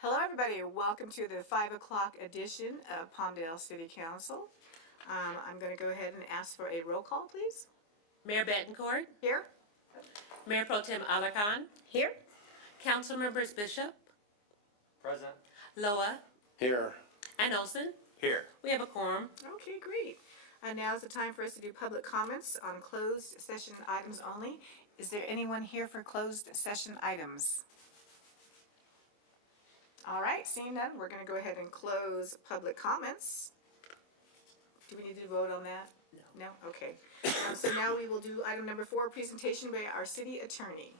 Hello, everybody. Welcome to the 5 o'clock edition of Palmdale City Council. I'm going to go ahead and ask for a roll call, please. Mayor Betancourt, Here. Mayor Pro Tem Alarcon, Here. Council Members Bishop, Present. Loa, Here. and Olson. Here. We have a quorum. Okay, great. Now is the time for us to do public comments on closed session items only. Is there anyone here for closed session items? All right, seeing none, we're going to go ahead and close public comments. Do we need to vote on that? No. No? Okay. So now we will do item number 4, presentation by our city attorney.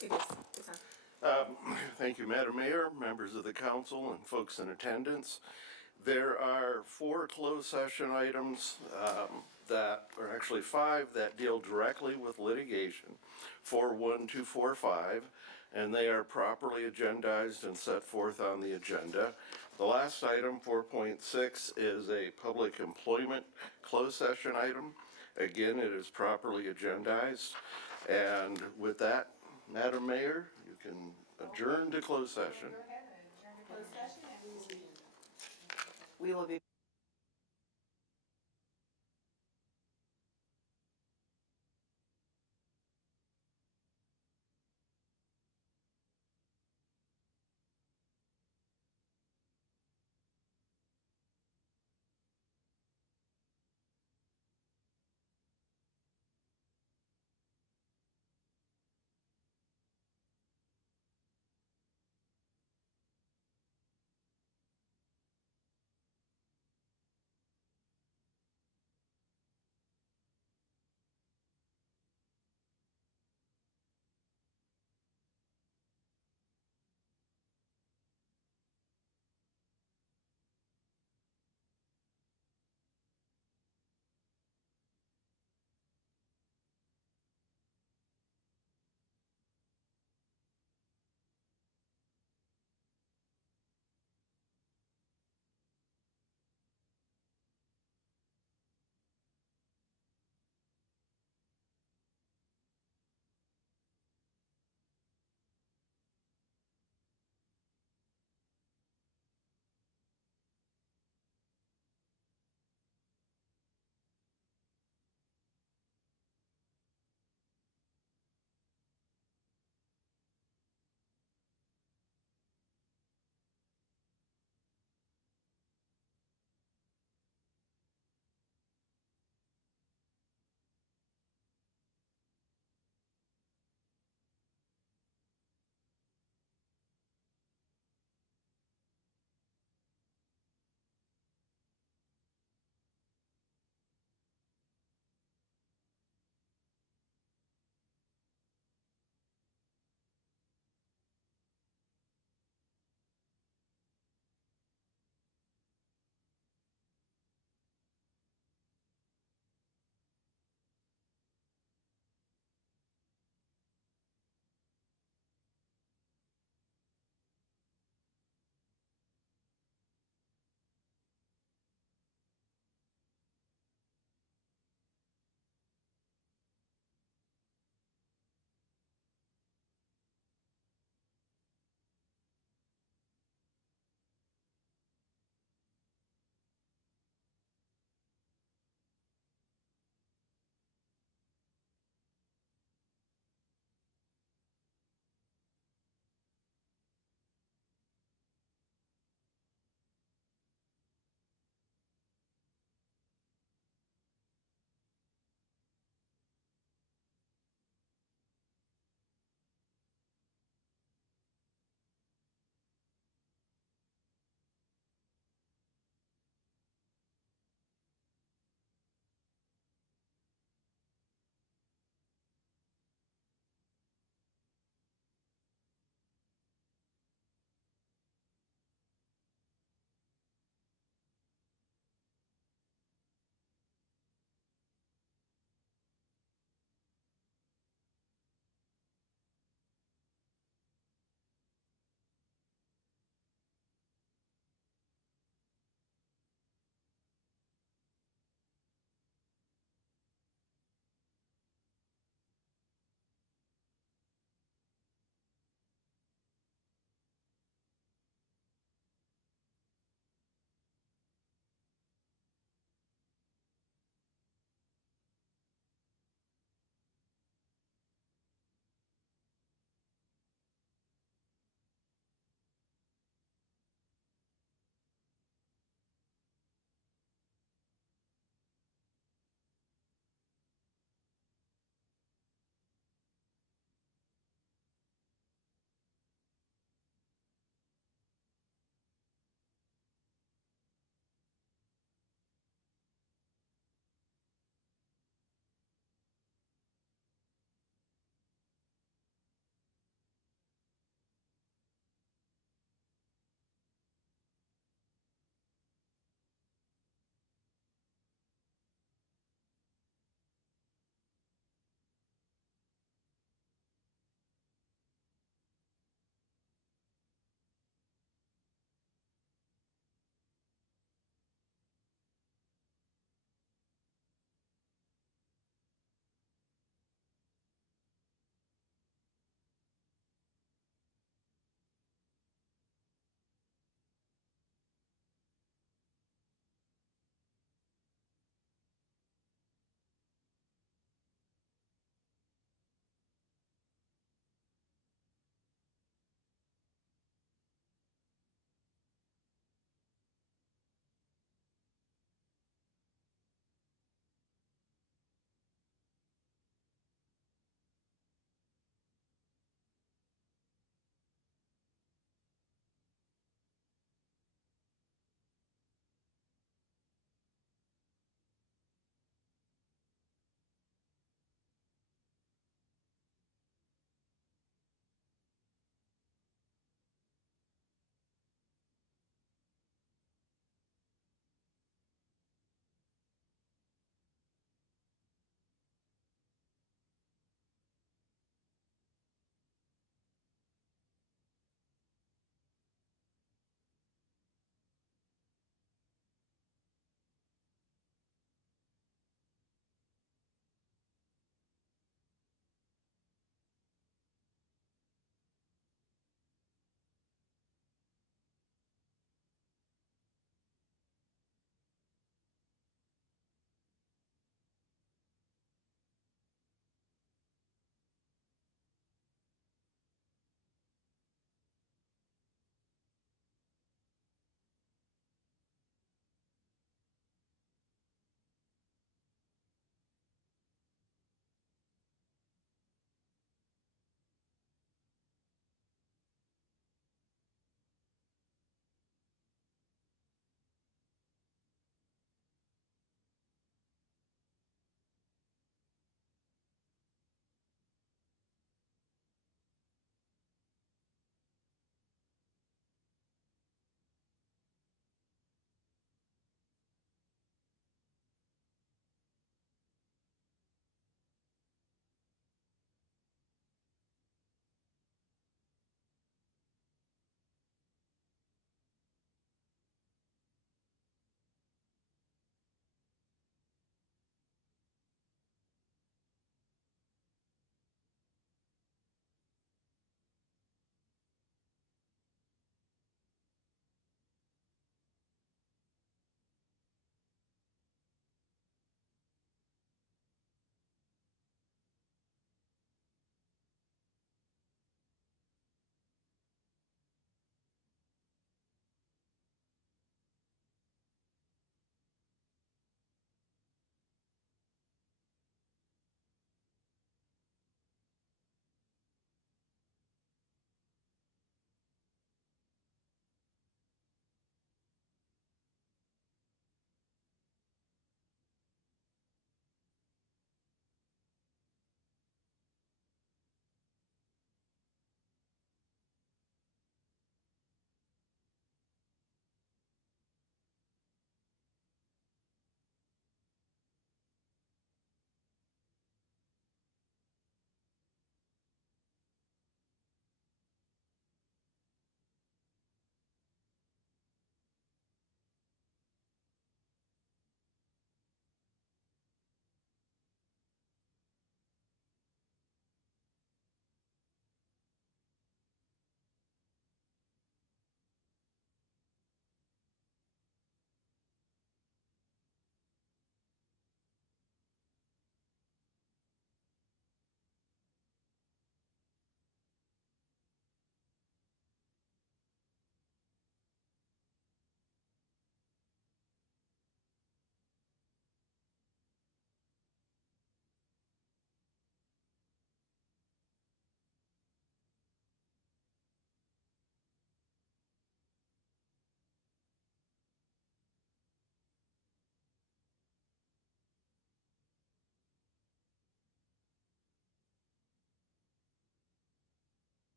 It is. It's on. Thank you, Madam Mayor, members of the council, and folks in attendance. There are 4 closed session items or actually 5 that deal directly with litigation, 41245, and they are properly agendized and set forth on the agenda. The last item, 4.6, is a public employment closed session item. Again, it is properly agendized. And with that, Madam Mayor, you can adjourn to closed session. Go ahead and adjourn to closed session, and we will be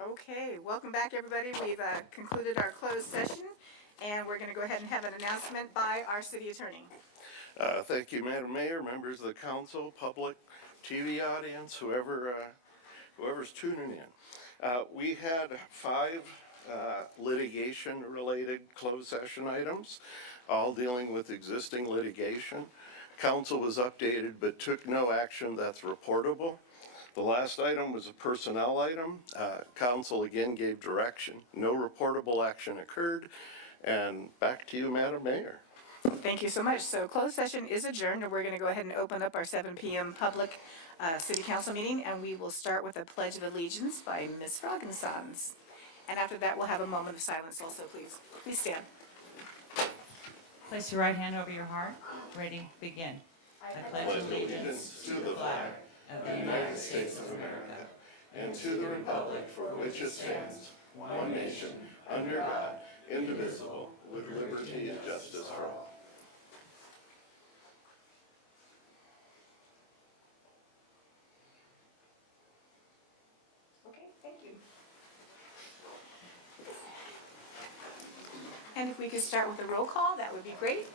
Okay, welcome back, everybody. We've concluded our closed session, and we're going to go ahead and have an announcement by our city attorney. Thank you, Madam Mayor, members of the council, public, TV audience, whoever's tuning in. We had 5 litigation-related closed session items, all dealing with existing litigation. Council was updated but took no action that's reportable. The last item was a personnel item. Council again gave direction. No reportable action occurred. And back to you, Madam Mayor. Thank you so much. So closed session is adjourned, and we're going to go ahead and open up our 7 p.m. public city council meeting, and we will start with a pledge of allegiance by Ms. Roggensons. And after that, we'll have a moment of silence also, please. Please stand. Place your right hand over your heart. Ready, begin. I pledge allegiance to the flag of the United States of America and to the republic for which it stands, one nation, under God, indivisible, with liberty and justice for all. Okay, thank you. And if we could start with a roll call, that would be great.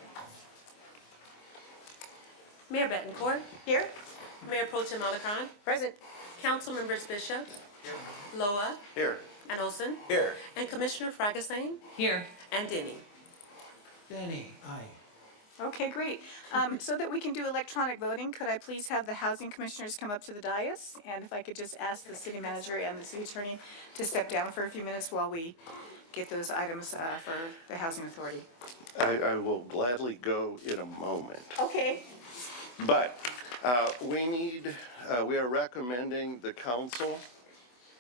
Mayor Bettencourt, Here? Mayor Pro Tem Alarcon, Present. Council Members Bishop, Loa, Here. and Olson, Here. and Commissioner Fragasane, here. and Denny. Denny, aye. Okay, great. So that we can do electronic voting, could I please have the housing commissioners come up to the dais? And if I could just ask the city manager and the city attorney to step down for a few minutes while we get those items for the housing authority. I will gladly go in a moment. Okay. But we are recommending the council,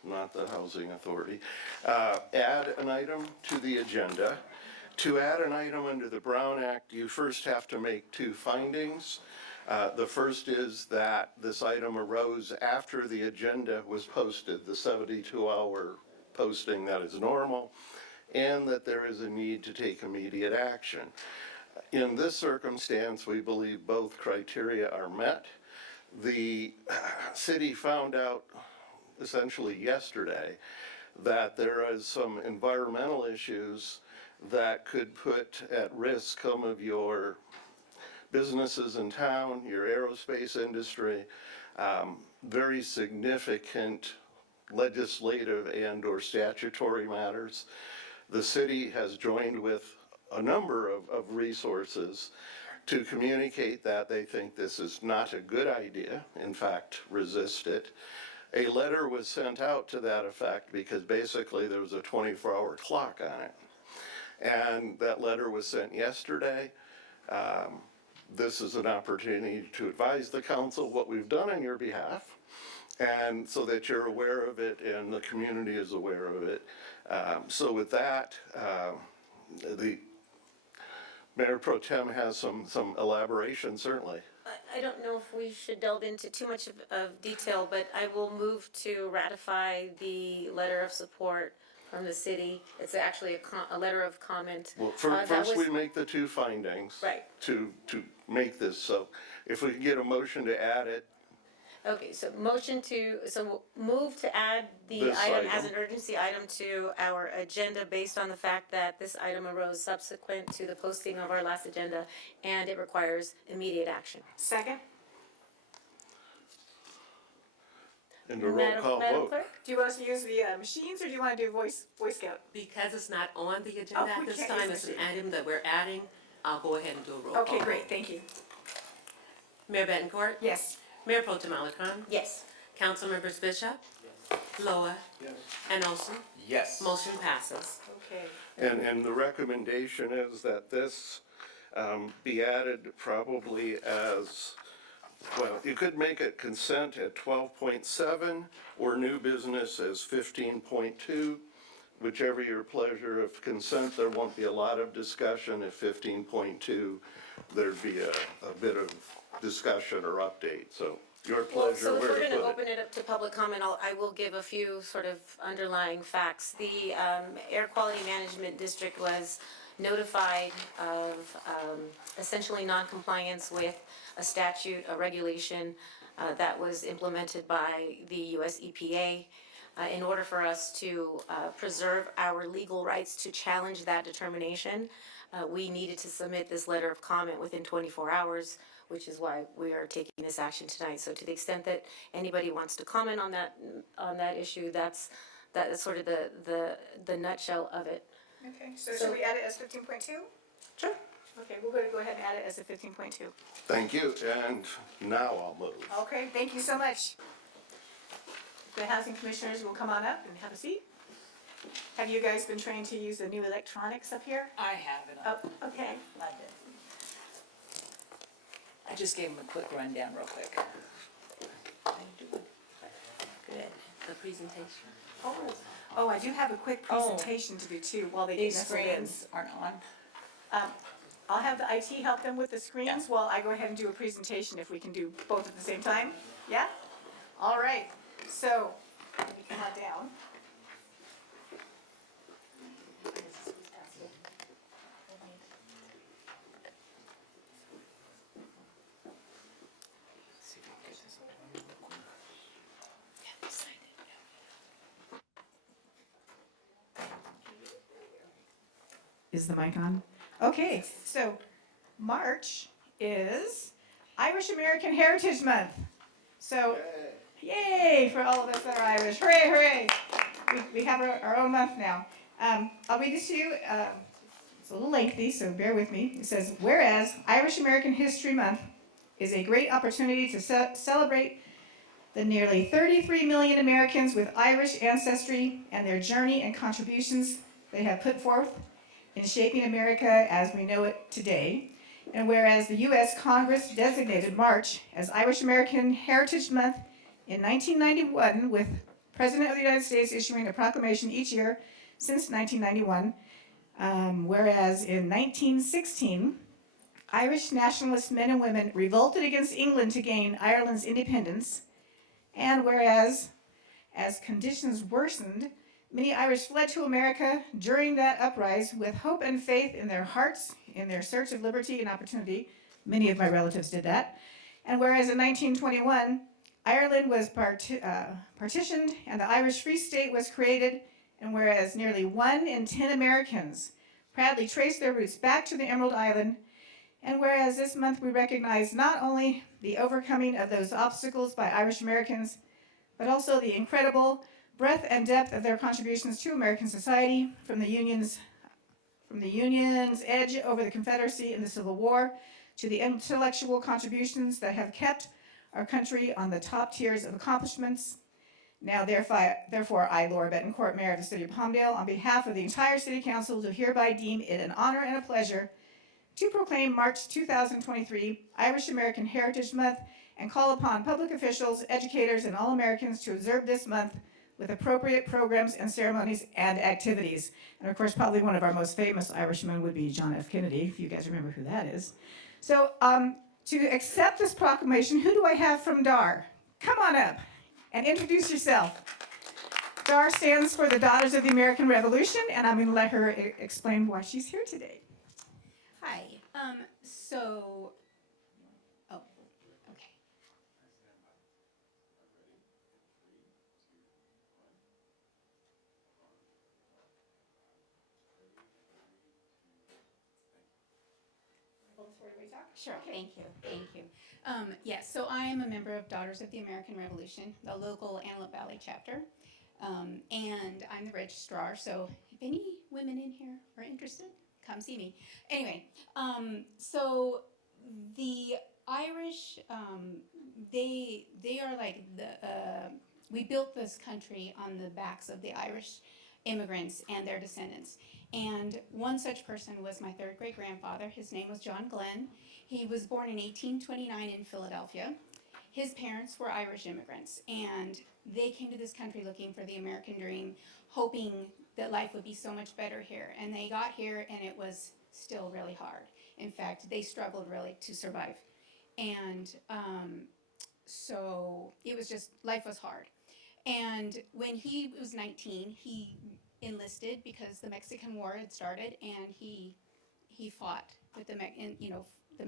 not the housing authority, add an item to the agenda. To add an item under the Brown Act, you first have to make 2 findings. The first is that this item arose after the agenda was posted, the 72-hour posting that is normal, and that there is a need to take immediate action. In this circumstance, we believe both criteria are met. The city found out essentially yesterday that there is some environmental issues that could put at risk some of your businesses in town, your aerospace industry, very significant legislative and or statutory matters. The city has joined with a number of resources to communicate that they think this is not a good idea, in fact, resist it. A letter was sent out to that effect because basically there was a 24-hour clock on it. And that letter was sent yesterday. This is an opportunity to advise the council what we've done on your behalf, and so that you're aware of it and the community is aware of it. So with that, the Mayor Pro Tem has some elaboration, certainly. I don't know if we should delve into too much of detail, but I will move to ratify the letter of support from the city. It's actually a letter of comment. Well, that first was- we make the 2 findings. Right. To make this, so if we can get a motion to add it. Okay, so move to add the This item as item. an urgency item to our agenda based on the fact that this item arose subsequent to the posting of our last agenda and it requires immediate action. Second? And a roll call Madam vote. Clerk? Do you want us to use the machines, or do you want to do voice scout? Because it's not on the agenda Oh, at we this can't time, use it's an it. item that we're adding, I'll go ahead and do a roll call. Okay, great, thank you. Mayor Bettencourt, Yes. Mayor Pro Tem Alarcon, Yes. Council Members Bishop, Loa, and Olson. Yes. Motion passes. Okay. And the recommendation is that this be added probably as, well, you could make it consent at 12.7 or new business as 15.2, whichever your pleasure. If consent, there won't be a lot of discussion. If 15.2, there'd be a bit of discussion or update. So your Well, pleasure so if where we're to gonna put open it up to public comment, I will give a few sort of underlying facts. The Air Quality Management District was notified of essentially non-compliance with a statute, a regulation that was implemented by the US EPA. in order for us to preserve our legal rights to challenge that determination, we needed to submit this letter of comment within 24 hours, which is why we are taking this action tonight. So to the extent that anybody wants to comment on that issue, that's sort of the nutshell of it. Okay, so should we add it as 15.2? Sure. Okay, we're going to go ahead and add it as a 15.2. Thank you, and now I'll move. Okay, thank you so much. The housing commissioners will come on up and have a seat. Have you guys been trained to use the new electronics up here? I haven't. Oh, okay. I just gave him a quick rundown real quick. How you doing? Good. The presentation. Oh, I do have a quick presentation to do too while they get These nestled in. screens aren't on. I'll have the IT help them with the screens while I go ahead and do a presentation if we can do both at the same time. Yeah? All right. So, let me come on down. Is the mic on? Okay, so March is Irish American Heritage Month. So, yay for all of us that are Irish. Hooray, hooray. We have our own month now. I'll read this to you. It's a little lengthy, so bear with me. It says, whereas Irish American History Month is a great opportunity to celebrate the nearly 33 million Americans with Irish ancestry and their journey and contributions they have put forth in shaping America as we know it today. And whereas the U.S. Congress designated March as Irish American Heritage Month in 1991, with President of the United States issuing a proclamation each year since 1991, whereas in 1916, Irish nationalist men and women revolted against England to gain Ireland's independence, and whereas, as conditions worsened, many Irish fled to America during that uprising with hope and faith in their hearts in their search of liberty and opportunity. Many of my relatives did that. And whereas in 1921, Ireland was partitioned and the Irish Free State was created, and whereas nearly 1 in 10 Americans proudly trace their roots back to the Emerald Island, and whereas this month we recognize not only the overcoming of those obstacles by Irish Americans, but also the incredible breadth and depth of their contributions to American society, from the Union's edge over the Confederacy in the Civil War, to the intellectual contributions that have kept our country on the top tiers of accomplishments. Now, therefore, I, Laura Betancourt, Mayor of the City of Palmdale, on behalf of the entire City Council, do hereby deem it an honor and a pleasure to proclaim March 2023 Irish American Heritage Month and call upon public officials, educators, and all Americans to observe this month with appropriate programs and ceremonies and activities. And of course, probably one of our most famous Irishmen would be John F. Kennedy, if you guys remember who that is. So to accept this proclamation, who do I have from DAR? Come on up and introduce yourself. DAR stands for the Daughters of the American Revolution, and I'm going to let her explain why she's here today. Hi. Okay. Sure. Thank you. Yes. So I am a member of Daughters of the American Revolution, the local Antelope Valley chapter, and I'm the registrar. So if any women in here are interested, come see me. Anyway, so the Irish, they are like we built this country on the backs of the Irish immigrants and their descendants. And one such person was my third great grandfather. His name was John Glenn. He was born in 1829 in Philadelphia. His parents were Irish immigrants, and they came to this country looking for the American dream, hoping that life would be so much better here. And they got here, and it was still really hard. In fact, they struggled really to survive. And so it was just, life was hard. And when he was 19, he enlisted because the Mexican War had started, and he fought with the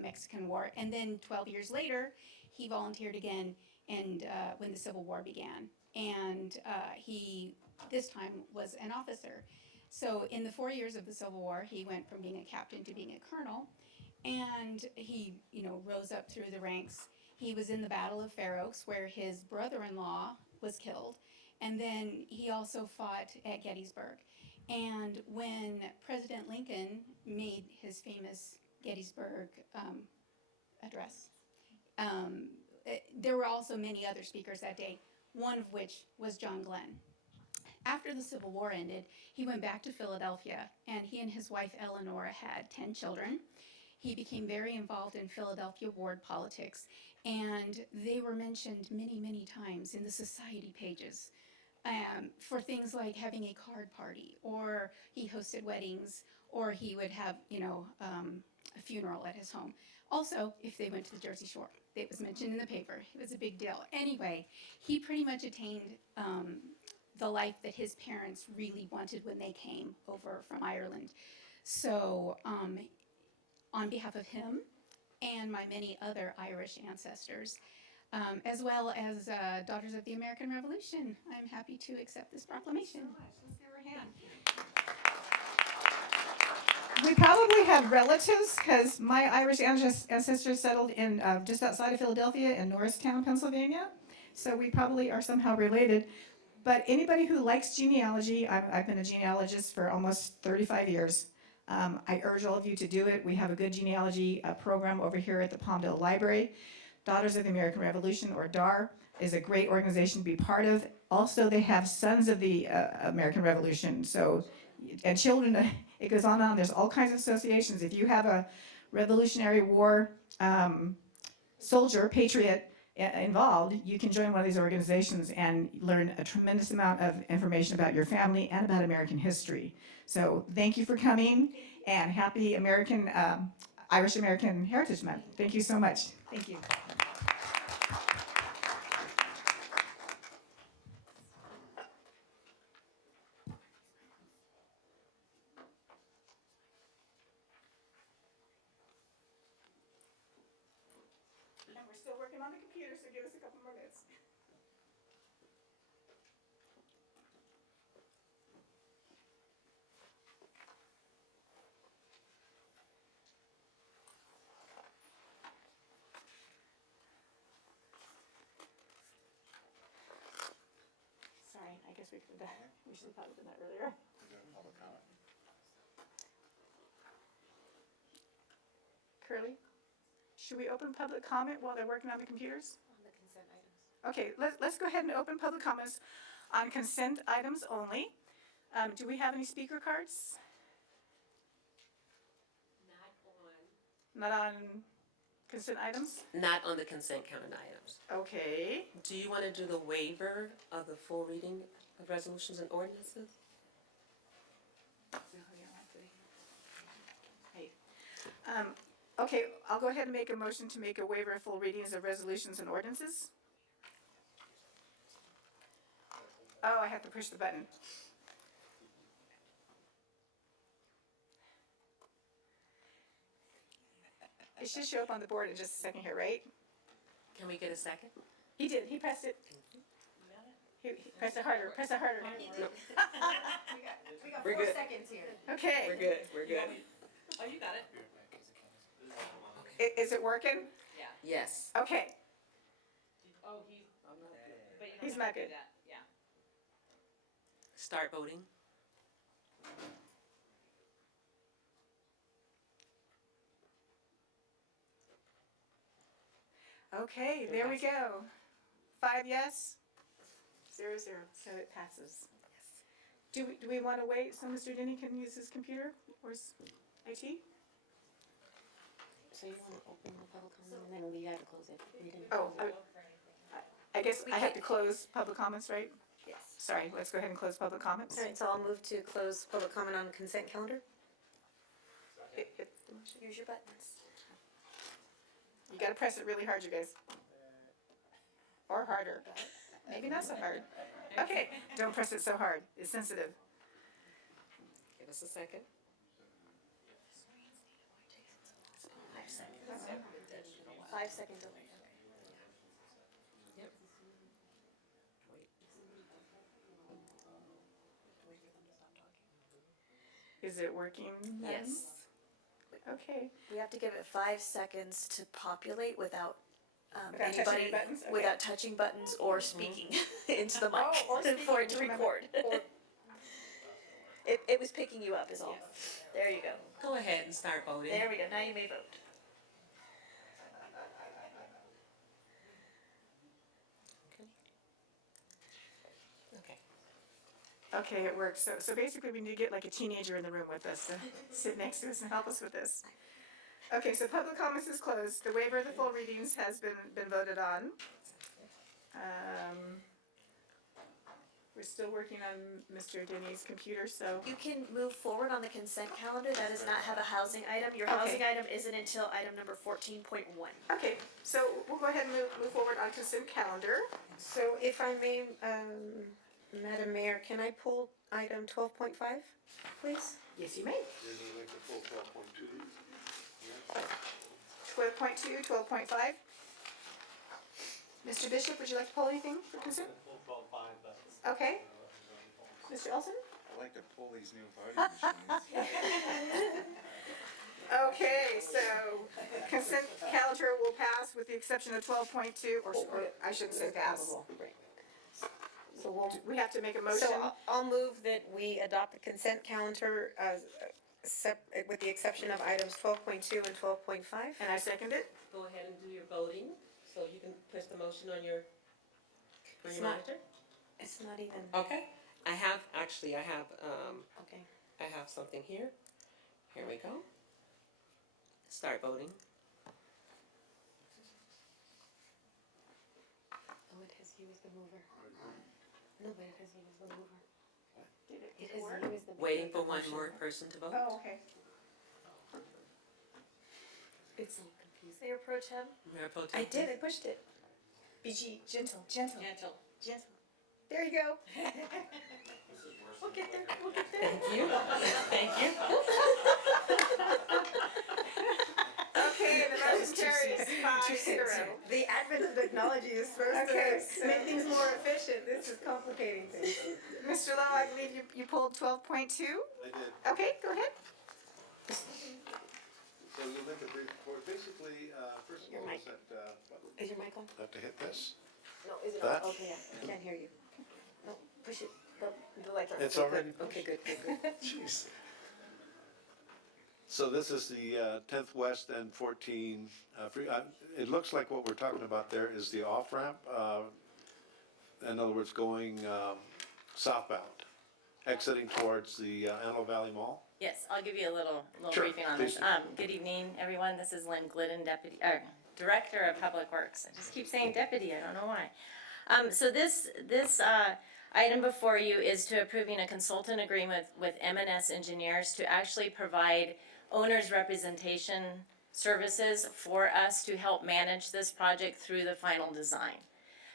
Mexican War. And then 12 years later, he volunteered again, and when the Civil War began. and he this time was an officer. So in the 4 years of the Civil War, he went from being a captain to being a colonel, and he, rose up through the ranks. He was in the Battle of Fair Oaks, where his brother-in-law was killed, and then he also fought at Gettysburg. And when President Lincoln made his famous Gettysburg address, there were also many other speakers that day, one of which was John Glenn. After the Civil War ended, he went back to Philadelphia, and he and his wife Eleanor had 10 children. He became very involved in Philadelphia ward politics, and they were mentioned many, many times in the society pages for things like having a card party, or he hosted weddings, or he would have, a funeral at his home. Also, if they went to the Jersey Shore, it was mentioned in the paper. It was a big deal. Anyway, he pretty much attained the life that his parents really wanted when they came over from Ireland. So, on behalf of him and my many other Irish ancestors, as well as Daughters of the American Revolution, I'm happy to accept this proclamation. Let's give her a hand. We probably have relatives, because my Irish ancestors settled in just outside of Philadelphia in Norristown, Pennsylvania. So we probably are somehow related. But anybody who likes genealogy, I've been a genealogist for almost 35 years. I urge all of you to do it. We have a good genealogy program over here at the Palmdale Library. Daughters of the American Revolution, or DAR, is a great organization to be part of. Also, they have Sons of the American Revolution. So, and children, it goes on and on. There's all kinds of associations. If you have a Revolutionary War soldier, patriot involved, you can join one of these organizations and learn a tremendous amount of information about your family and about American history. So thank you for coming, and happy Irish American Heritage Month. Thank you so much. Thank you. And we're still working on the computer, so give us a couple more minutes. Sorry, I guess we should have probably done that earlier. Curly, should we open public comment while they're working on the computers? On the consent items. Okay, let's go ahead and open public comments on consent items only. Do we have any speaker cards? Not on consent items? Not on the consent calendar items. Okay. Do you want to do the waiver of the full reading of resolutions and ordinances? Hey. Okay, I'll go ahead and make a motion to make a waiver of full readings of resolutions and ordinances. Oh, I have to push the button. It should show up on the board in just a second here, right? Can we get a second? He did, he pressed it. He pressed it harder, press it harder. We got We're 4 good. seconds here. Okay. We're good, we're good. Oh, you got it. Is it working? Yes. Okay, Oh, but you He's not good. that, yeah. Start voting. okay, there we go. 5 yes, 0, 0, so it passes. Do we want to wait so Mr. Denny can use his computer or IT? So you want to open the public comment and then we had to close it. We didn't Oh, close it. I guess I have to close public comments, right? Yes. Sorry, let's go ahead and close public comments. All right, so I'll move to close public comment on consent calendar. Use your buttons. You gotta press it really hard, you guys. Or harder. Maybe not so hard. Okay, don't press it so hard, it's sensitive. Give us a second. 5 second delay. Yep. Wait. Is it working then? Yes. Okay. We have to give it 5 seconds to populate without Without touching any buttons? Okay. without touching buttons or speaking into the mic Oh, or speaking, for it to remember. record. Or- It was picking you up is all. There you go. Go ahead and start voting. There we go. Now you may vote. Okay. Okay, it works. So basically we need to get like a teenager in the room with us to sit next to us and help us with this. Okay, so public comments is closed. The waiver of the full readings has been voted on. We're still working on Mr. Denny's computer, so. You can move forward on the consent calendar. That does not have a housing item. Your Okay. housing item isn't until item number 14.1. Okay, so we'll go ahead and move forward on consent calendar. So if I may, Madam Mayor, can I pull item 12.5, please? Yes, you may. 12.2, 12.5. Mr. Bishop, would you like to pull anything for consent? Okay. Mr. Olson? I like to pull these new voting machines. Okay, so consent calendar will pass with the exception of 12.2, or I shouldn't say pass. So we'll, We have to make a motion. so I'll move that we adopt the consent calendar, with the exception of items 12.2 and 12.5. And I second it. Go ahead and do your voting, so you can push the motion on your It's not- monitor. It's not even, Okay. I have okay. something here. Here we go. Start voting. Oh, it has you as the mover. No, but it has you as the mover. Did it It has work? you as the. Waiting for one more person to vote. Oh, okay. It's so confusing. Mayor Pro Tem? Mayor Pro Tem, I did, please. I pushed it. BG, gentle, gentle, Gentle. gentle. There you go. We'll get there. We'll get there. Thank you. Thank you. Okay, the motion carries 5-0. The advent of technology is supposed Okay, to make things more efficient. This is complicating things. Mr. Lowe, I believe you pulled 12.2? I did. Okay, go ahead. So you'll make a brief report. Basically, first of Your all, mic. is that, Is your mic on? I have to hit this? No, is it That? on? Okay, yeah, I can't hear you. No, push it. The lights are. It's okay, already good. Okay, good, good, good. Jeez. So this is the 10th West and 14, it looks like what we're talking about there is the off-ramp. In other words, going southbound, exiting towards the Antelope Valley Mall. Yes, I'll give you a little Sure, briefing on this. please do. Good evening, everyone. This is Lynn Glidden, Director of Public Works. I just keep saying deputy, I don't know why. So this item before you is to approving a consultant agreement with M&S Engineers to actually provide owner's representation services for us to help manage this project through the final design.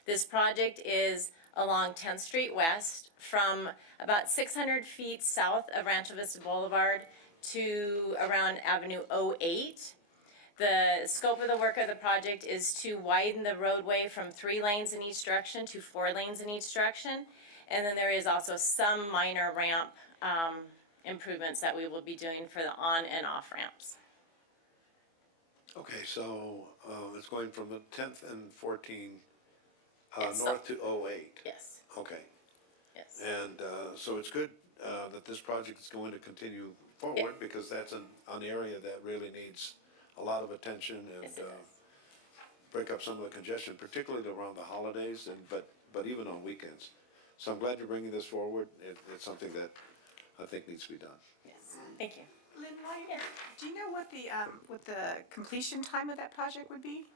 This project is along 10th Street West from about 600 feet south of Rancho Vista Boulevard to around Avenue 08. The scope of the work of the project is to widen the roadway from 3 lanes in each direction to 4 lanes in each direction. And then there is also some minor ramp improvements that we will be doing for the on and off ramps. Okay, so it's going from the 10th and 14 Yes, so- north to 08. Yes, Okay, yes. and so it's good that this project is going to continue forward because that's an area that really needs a lot of attention and Yes, it does. break up some of the congestion, particularly around the holidays but even on weekends. So I'm glad you're bringing this forward. It's something that I think needs to be done. Yes, thank you. Lynn, do you know what the completion time of that project would be?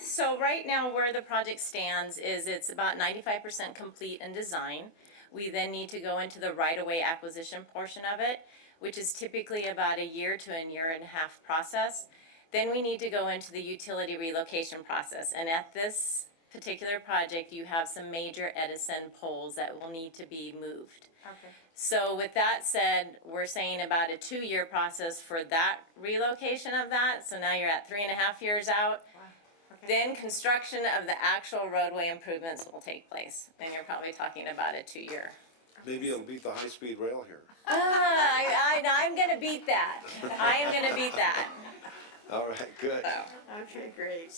So right now where the project stands is it's about 95% complete in design. We then need to go into the right-of-way acquisition portion of it, which is typically about a year to a year and a half process. Then we need to go into the utility relocation process, and at this particular project, you have some major Edison poles that will need to be moved. Okay. So with that said, we're saying about a 2-year process for that relocation of that, so now you're at 3.5 years out. Okay. Then construction of the actual roadway improvements will take place, and you're probably talking about a 2-year Maybe it'll beat the high-speed rail here. I'm gonna beat that. I am gonna beat that. All right, good. Okay, great.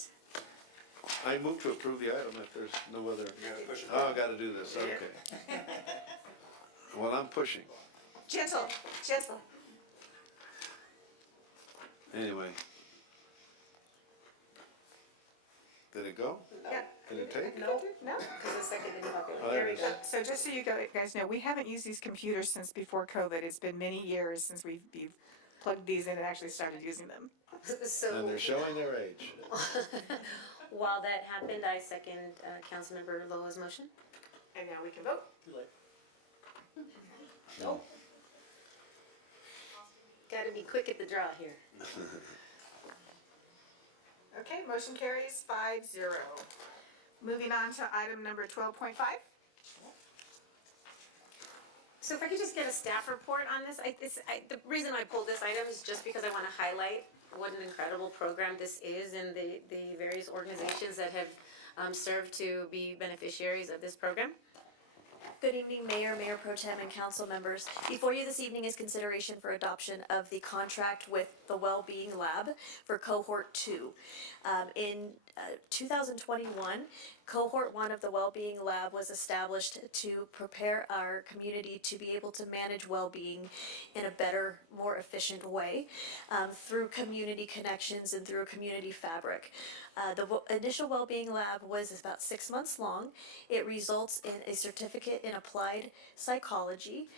I move to approve the item if there's no other. Oh, I gotta do this, okay. Well, I'm pushing. Gentle, gentle. Anyway. Did it go? Yeah. Did it take? No, no. Because the second didn't pop in. Oh, There we go. So just so you guys know, we haven't used these computers since before COVID. It's been many years since we've plugged these in and actually started using them. So, And they're showing their age. while that happened, I second Councilmember Loa's motion. And now we can vote. No. Gotta be quick at the draw here. Okay, motion carries 5-0. Moving on to item number 12.5. So if I could just get a staff report on this, the reason I pulled this item is just because I want to highlight what an incredible program this is and the various organizations that have served to be beneficiaries of this program. Good evening, Mayor, Mayor Pro Tem, and council members. Before you this evening is consideration for adoption of the contract with the Wellbeing Lab for Cohort 2. In 2021, Cohort 1 of the Wellbeing Lab was established to prepare our community to be able to manage well-being in a better, more efficient way through community connections and through a community fabric. The initial Wellbeing Lab was about 6 months long. It results in a certificate in applied psychology.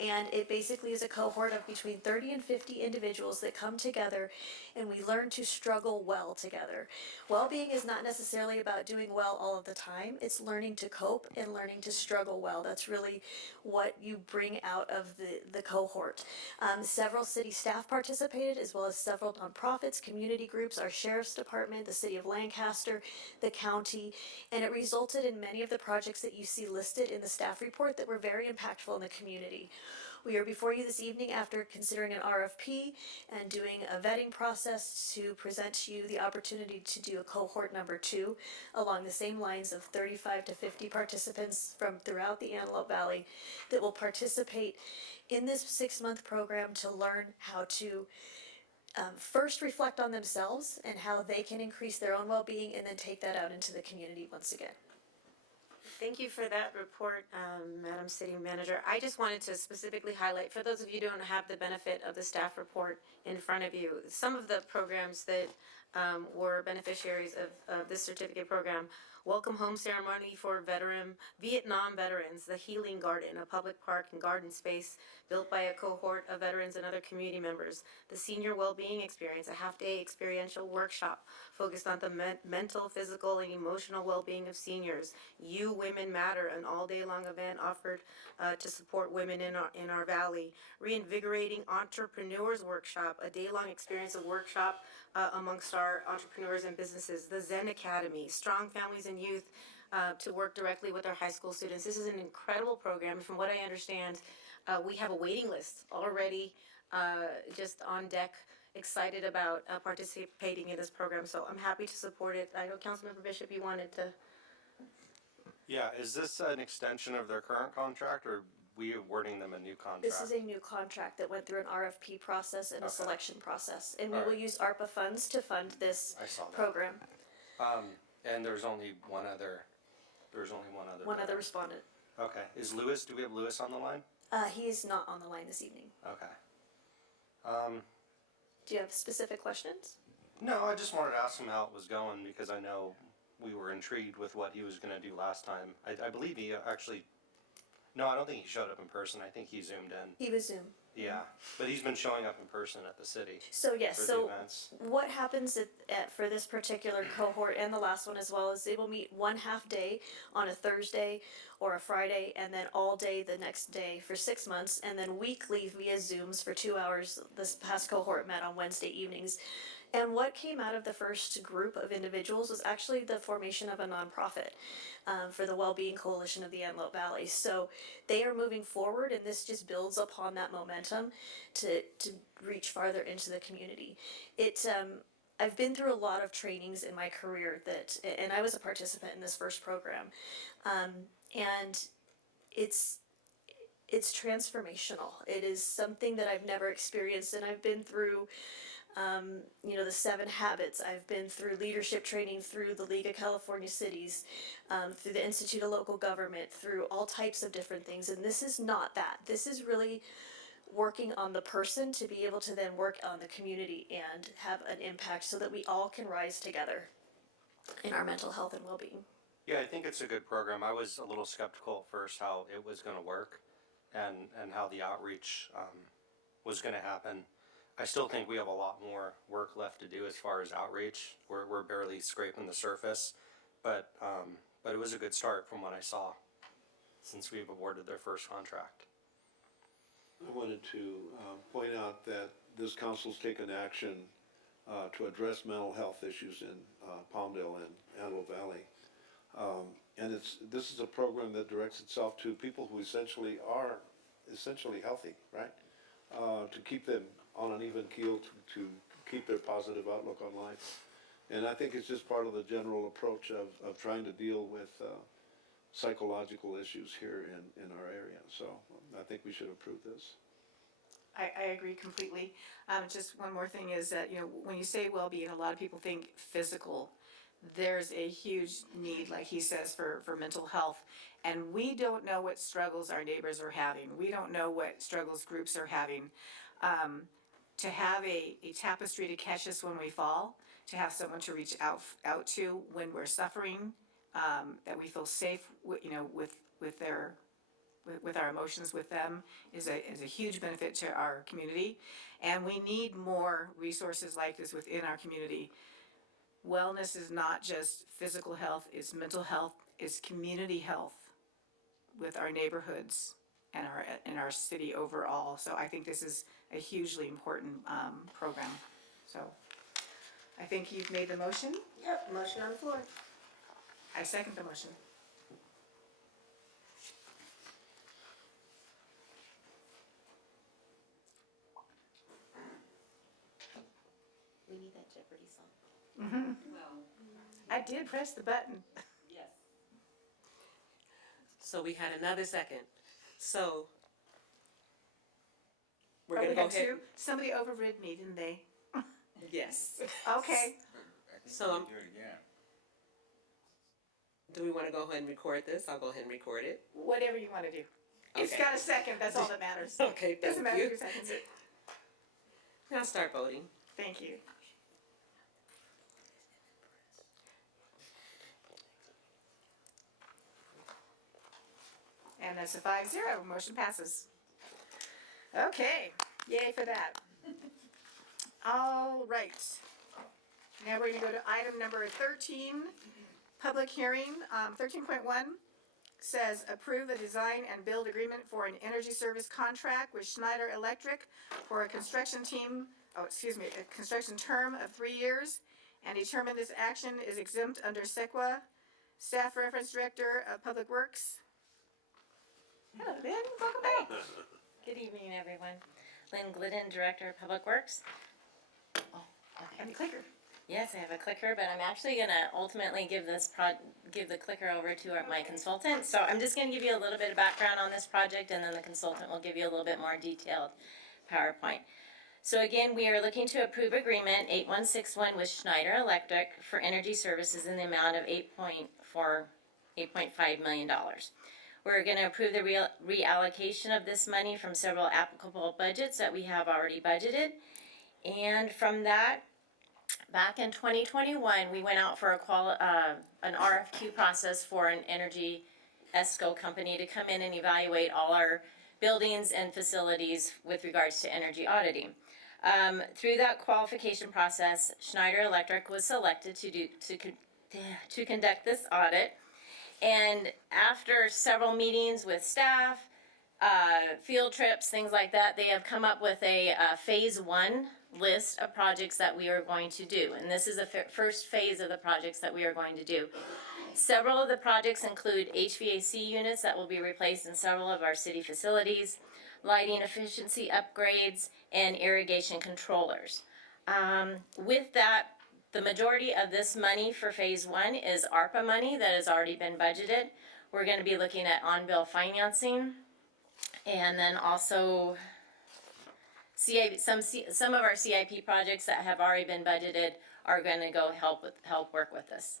And it basically is a cohort of between 30 and 50 individuals that come together and we learn to struggle well together. Well-being is not necessarily about doing well all of the time. It's learning to cope and learning to struggle well. That's really what you bring out of the cohort. Several city staff participated, as well as several nonprofits, community groups, our sheriff's department, the city of Lancaster, the county, and it resulted in many of the projects that you see listed in the staff report that were very impactful in the community. We are before you this evening after considering an RFP and doing a vetting process to present to you the opportunity to do a cohort number 2 along the same lines of 35 to 50 participants from throughout the Antelope Valley that will participate in this 6-month program to learn how to first reflect on themselves and how they can increase their own well-being and then take that out into the community once again. Thank you for that report, Madam City Manager. I just wanted to specifically highlight, for those of you who don't have the benefit of the staff report in front of you, some of the programs that were beneficiaries of this certificate program. Welcome home ceremony for Vietnam veterans, the Healing Garden, a public park and garden space built by a cohort of veterans and other community members. The Senior Wellbeing Experience, a half-day experiential workshop focused on the mental, physical, and emotional well-being of seniors. You Women Matter, an all-day-long event offered to support women in our valley. Reinvigorating Entrepreneurs Workshop, a day-long experience of workshop amongst our entrepreneurs and businesses. The Zen Academy, Strong Families and Youth to work directly with our high school students. This is an incredible program. From what I understand, we have a waiting list already just on deck, excited about participating in this program. So I'm happy to support it. I know Councilmember Bishop, you wanted to. Yeah, is this an extension of their current contract, or we awarding them a new contract? This is a new contract that went through an RFP process and a selection process, and we will use ARPA funds to fund this I saw that. program. And there's only one other. One other respondent. Okay, is Lewis? Do we have Lewis on the line? He is not on the line this evening. Okay. Do you have specific questions? No, I just wanted to ask him how it was going because I know we were intrigued with what he was going to do last time. I believe he actually. No, I don't think he showed up in person. I think he zoomed in. He was Zoom. Yeah, but he's been showing up in person at the city. So yes, for the so events. what happens for this particular cohort and the last one as well is they will meet one half day on a Thursday or a Friday and then all day the next day for 6 months and then weekly via Zooms for 2 hours. This past cohort met on Wednesday evenings. And what came out of the first group of individuals was actually the formation of a nonprofit for the Wellbeing Coalition of the Antelope Valley. So they are moving forward, and this just builds upon that momentum to reach farther into the community. I've been through a lot of trainings in my career and I was a participant in this first program, and it's transformational. It is something that I've never experienced, and I've been through, the 7 Habits. I've been through leadership training through the League of California Cities, through the Institute of Local Government, through all types of different things. And this is not that. This is really working on the person to be able to then work on the community and have an impact so that we all can rise together in our mental health and well-being. Yeah, I think it's a good program. I was a little skeptical at first how it was going to work and how the outreach was going to happen. I still think we have a lot more work left to do as far as outreach. We're barely scraping the surface, but it was a good start from what I saw since we've awarded their first contract. I wanted to point out that this council's taken action to address mental health issues in Palmdale and Antelope Valley. And this is a program that directs itself to people who essentially are healthy, right? To keep them on an even keel, to keep their positive outlook on life. And I think it's just part of the general approach of trying to deal with psychological issues here in our area. So I think we should approve this. I agree completely. Just one more thing is that, when you say well-being, a lot of people think physical. There's a huge need, like he says, for mental health. And we don't know what struggles our neighbors are having. We don't know what struggles groups are having. To have a tapestry to catch us when we fall, to have someone to reach out to when we're suffering, that we feel safe, with our emotions with them is a huge benefit to our community. And we need more resources like this within our community. Wellness is not just physical health, it's mental health, it's community health with our neighborhoods and our city overall. So I think this is a hugely important program. So I think you've made the motion. Yep, motion on the floor. I second the motion. We need that Jeopardy song. I did press the button. Yes. So we had another second. So we're Oh, gonna we go had ahead. two? Somebody overrid me, didn't they? Yes. Okay. So do we want to go ahead and record this? I'll go ahead and record it. Whatever you want to do. It's Okay. got a second, that's all that matters. Okay, Doesn't thank matter you. who seconds it. Now start voting. Thank you. And that's a 5-0, motion passes. Okay, yay for that. All right. Now we're gonna go to item number 13, public hearing. 13.1 says approve a design and build agreement for an energy service contract with Schneider Electric for a construction term of 3 years, and determine this action is exempt under SEQA. Staff Reference Director of Public Works. Hello, Ben, welcome back. Good evening, everyone. Lynn Glidden, Director of Public Works. Oh, And okay. the clicker. Yes, I have a clicker, but I'm actually gonna ultimately give the clicker over to my consultant. So I'm just gonna give you a little bit of background on this project, and then the consultant will give you a little bit more detailed PowerPoint. So again, we are looking to approve agreement 8161 with Schneider Electric for energy services in the amount of $8.5 million. We're going to approve the reallocation of this money from several applicable budgets that we have already budgeted. And from that, back in 2021, we went out for an RFQ process for an energy ESCO company to come in and evaluate all our buildings and facilities with regards to energy auditing. Through that qualification process, Schneider Electric was selected to conduct this audit. And after several meetings with staff, field trips, things like that, they have come up with a phase 1 list of projects that we are going to do. And this is the first phase of the projects that we are going to do. Several of the projects include HVAC units that will be replaced in several of our city facilities, lighting efficiency upgrades, and irrigation controllers. With that, the majority of this money for phase 1 is ARPA money that has already been budgeted. We're going to be looking at on-bill financing. And then also some of our CIP projects that have already been budgeted are gonna go help work with this.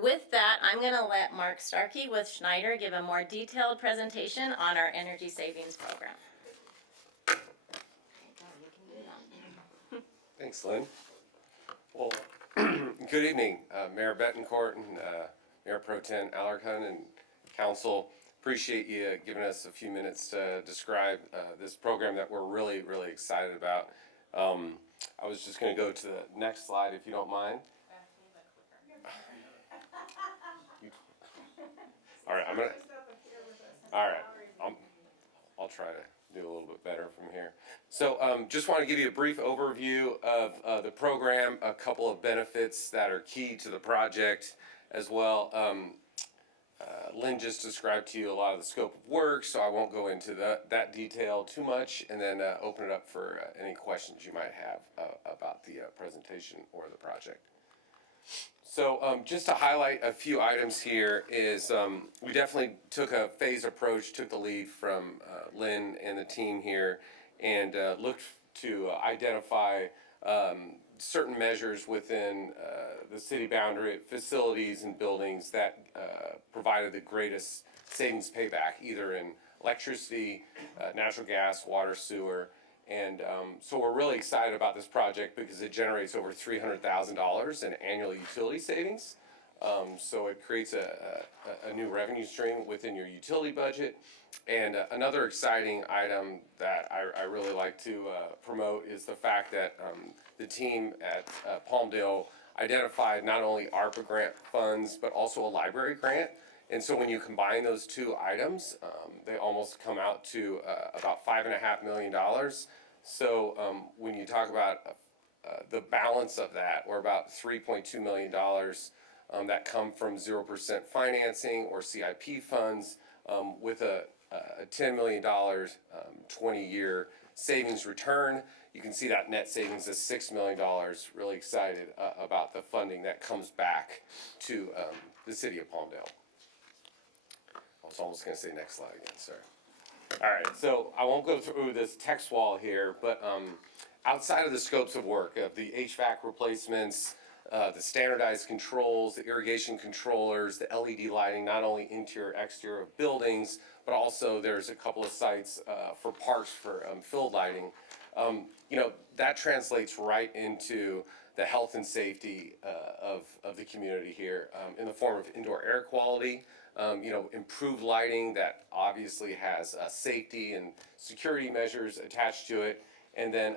With that, I'm gonna let Mark Starkey with Schneider give a more detailed presentation on our energy savings program. Thanks, Lynn. Well, good evening, Mayor Betancourt and Mayor Pro Tem Alarcon and Council. Appreciate you giving us a few minutes to describe this program that we're really, really excited about. I was just going to go to the next slide if you don't mind. All right, all right, I'll try to do a little bit better from here. So just want to give you a brief overview of the program, a couple of benefits that are key to the project as well. Lynn just described to you a lot of the scope of work, so I won't go into that detail too much, and then open it up for any questions you might have about the presentation or the project. So just to highlight a few items here is we definitely took a phased approach, took the lead from Lynn and the team here, and looked to identify certain measures within the city boundary, facilities and buildings that provided the greatest savings payback, either in electricity, natural gas, water, sewer. And so we're really excited about this project because it generates over $300,000 in annual utility savings. So it creates a new revenue stream within your utility budget. And another exciting item that I really like to promote is the fact that the team at Palmdale identified not only ARPA grant funds, but also a library grant. And so when you combine those two items, they almost come out to about $5.5 million. So when you talk about the balance of that, or about $3.2 million that come from 0% financing or CIP funds, with a $10 million 20-year savings return. You can see that net savings is $6 million. Really excited about the funding that comes back to the city of Palmdale. I was almost going to say next slide again, sorry. All right, so I won't go through this text wall here, but outside of the scopes of work of the HVAC replacements, the standardized controls, the irrigation controllers, the LED lighting, not only interior, exterior of buildings, but also there's a couple of sites for parks for field lighting. That translates right into the health and safety of the community here in the form of indoor air quality, improved lighting that obviously has safety and security measures attached to it. And then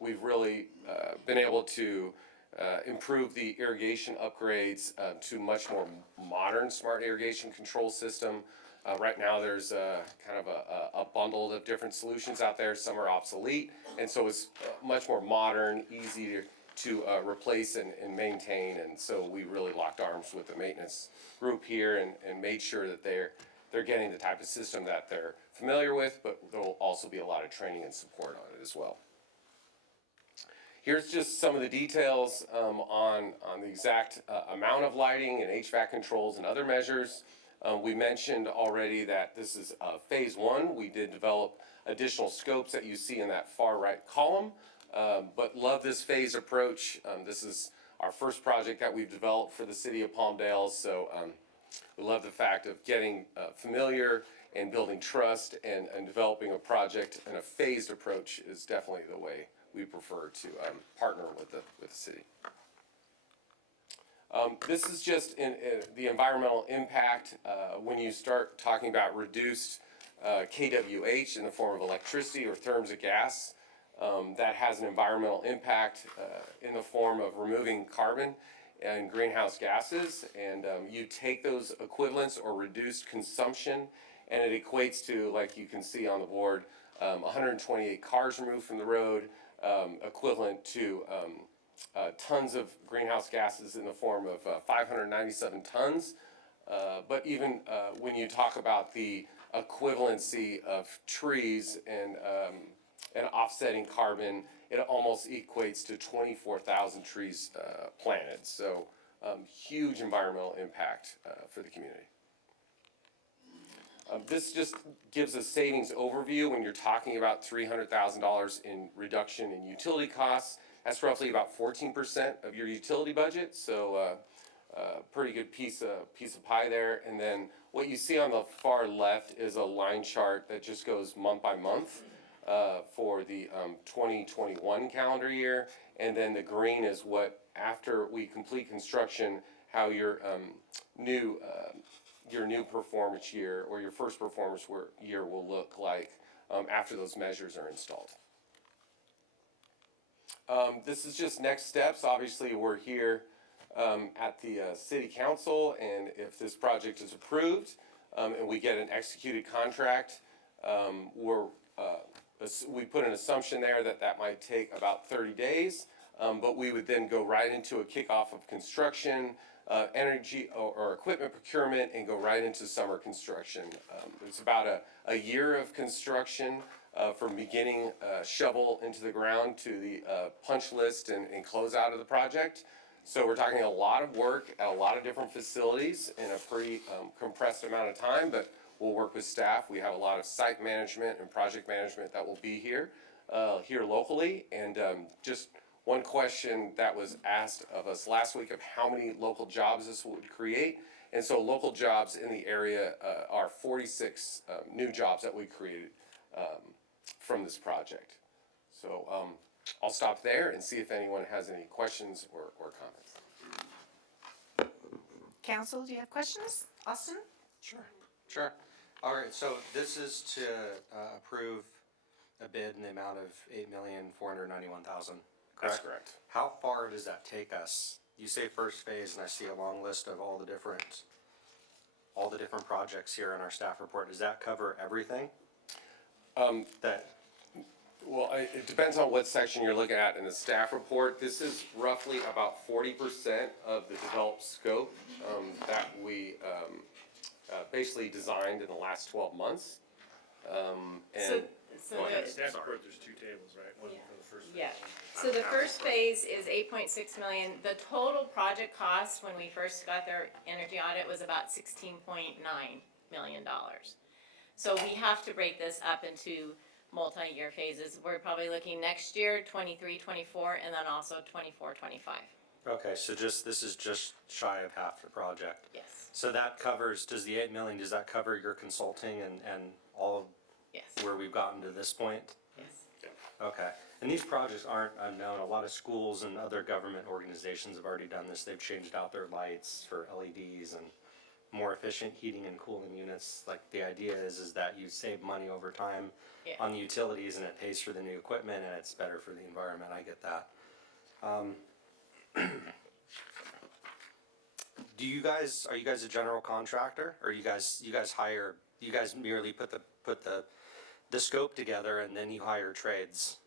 we've really been able to improve the irrigation upgrades to much more modern smart irrigation control system. Right now there's kind of a bundle of different solutions out there. Some are obsolete, and so it's much more modern, easy to replace and maintain. And so we really locked arms with the maintenance group here and made sure that they're getting the type of system that they're familiar with, but there will also be a lot of training and support on it as well. Here's just some of the details on the exact amount of lighting and HVAC controls and other measures. We mentioned already that this is phase one. We did develop additional scopes that you see in that far right column, but love this phase approach. This is our first project that we've developed for the city of Palmdale, so we love the fact of getting familiar and building trust and developing a project, and a phased approach is definitely the way we prefer to partner with the city. This is just in the environmental impact. When you start talking about reduced kWh in the form of electricity or therms of gas, that has an environmental impact in the form of removing carbon and greenhouse gases. And you take those equivalents or reduced consumption, and it equates to, like you can see on the board, 128 cars removed from the road, equivalent to tons of greenhouse gases in the form of 597 tons. But even when you talk about the equivalency of trees and offsetting carbon, it almost equates to 24,000 trees planted. So huge environmental impact for the community. This just gives a savings overview when you're talking about $300,000 in reduction in utility costs. That's roughly about 14% of your utility budget, so pretty good piece of pie there. And then what you see on the far left is a line chart that just goes month by month for the 2021 calendar year. And then the green is what, after we complete construction, how your new performance year or your first performance year will look like after those measures are installed. This is just next steps. Obviously, we're here at the City Council, and if this project is approved and we get an executed contract, we put an assumption there that might take about 30 days, but we would then go right into a kickoff of construction, energy or equipment procurement, and go right into summer construction. It's about a year of construction from beginning shovel into the ground to the punch list and close out of the project. So we're talking a lot of work at a lot of different facilities in a pretty compressed amount of time, but we'll work with staff. We have a lot of site management and project management that will be here locally. And just one question that was asked of us last week of how many local jobs this would create. And so local jobs in the area are 46 new jobs that we created from this project. So I'll stop there and see if anyone has any questions or comments. Council, do you have questions? Austin? Sure. All right, so this is to approve a bid in the amount of $8,491,000. That's correct. How far does that take us? You say first phase, and I see a long list of all the different projects here in our staff report. Does that cover everything? Well, it depends on what section you're looking at in the staff report. This is roughly about 40% of the developed scope that we basically designed in the last 12 months. So the staff report, there's two tables, right? One for the first phase. Yeah, so the first phase is 8.6 million. The total project cost when we first got their energy audit was about $16.9 million. So we have to break this up into multi-year phases. We're probably looking next year, 23, 24, and then also 24, 25. Okay, so this is just shy of half the project. Yes. So that covers, does the 8 million, does that cover your consulting and all of Yes. where we've gotten to this point? Yes. Okay, and these projects aren't unknown. A lot of schools and other government organizations have already done this. They've changed out their lights for LEDs and more efficient heating and cooling units. Like, the idea is that you save money over time on the utilities, and it pays for the new equipment, and it's better for the environment. I get that. Are you guys a general contractor, or you guys merely put the scope together and then you hire trades?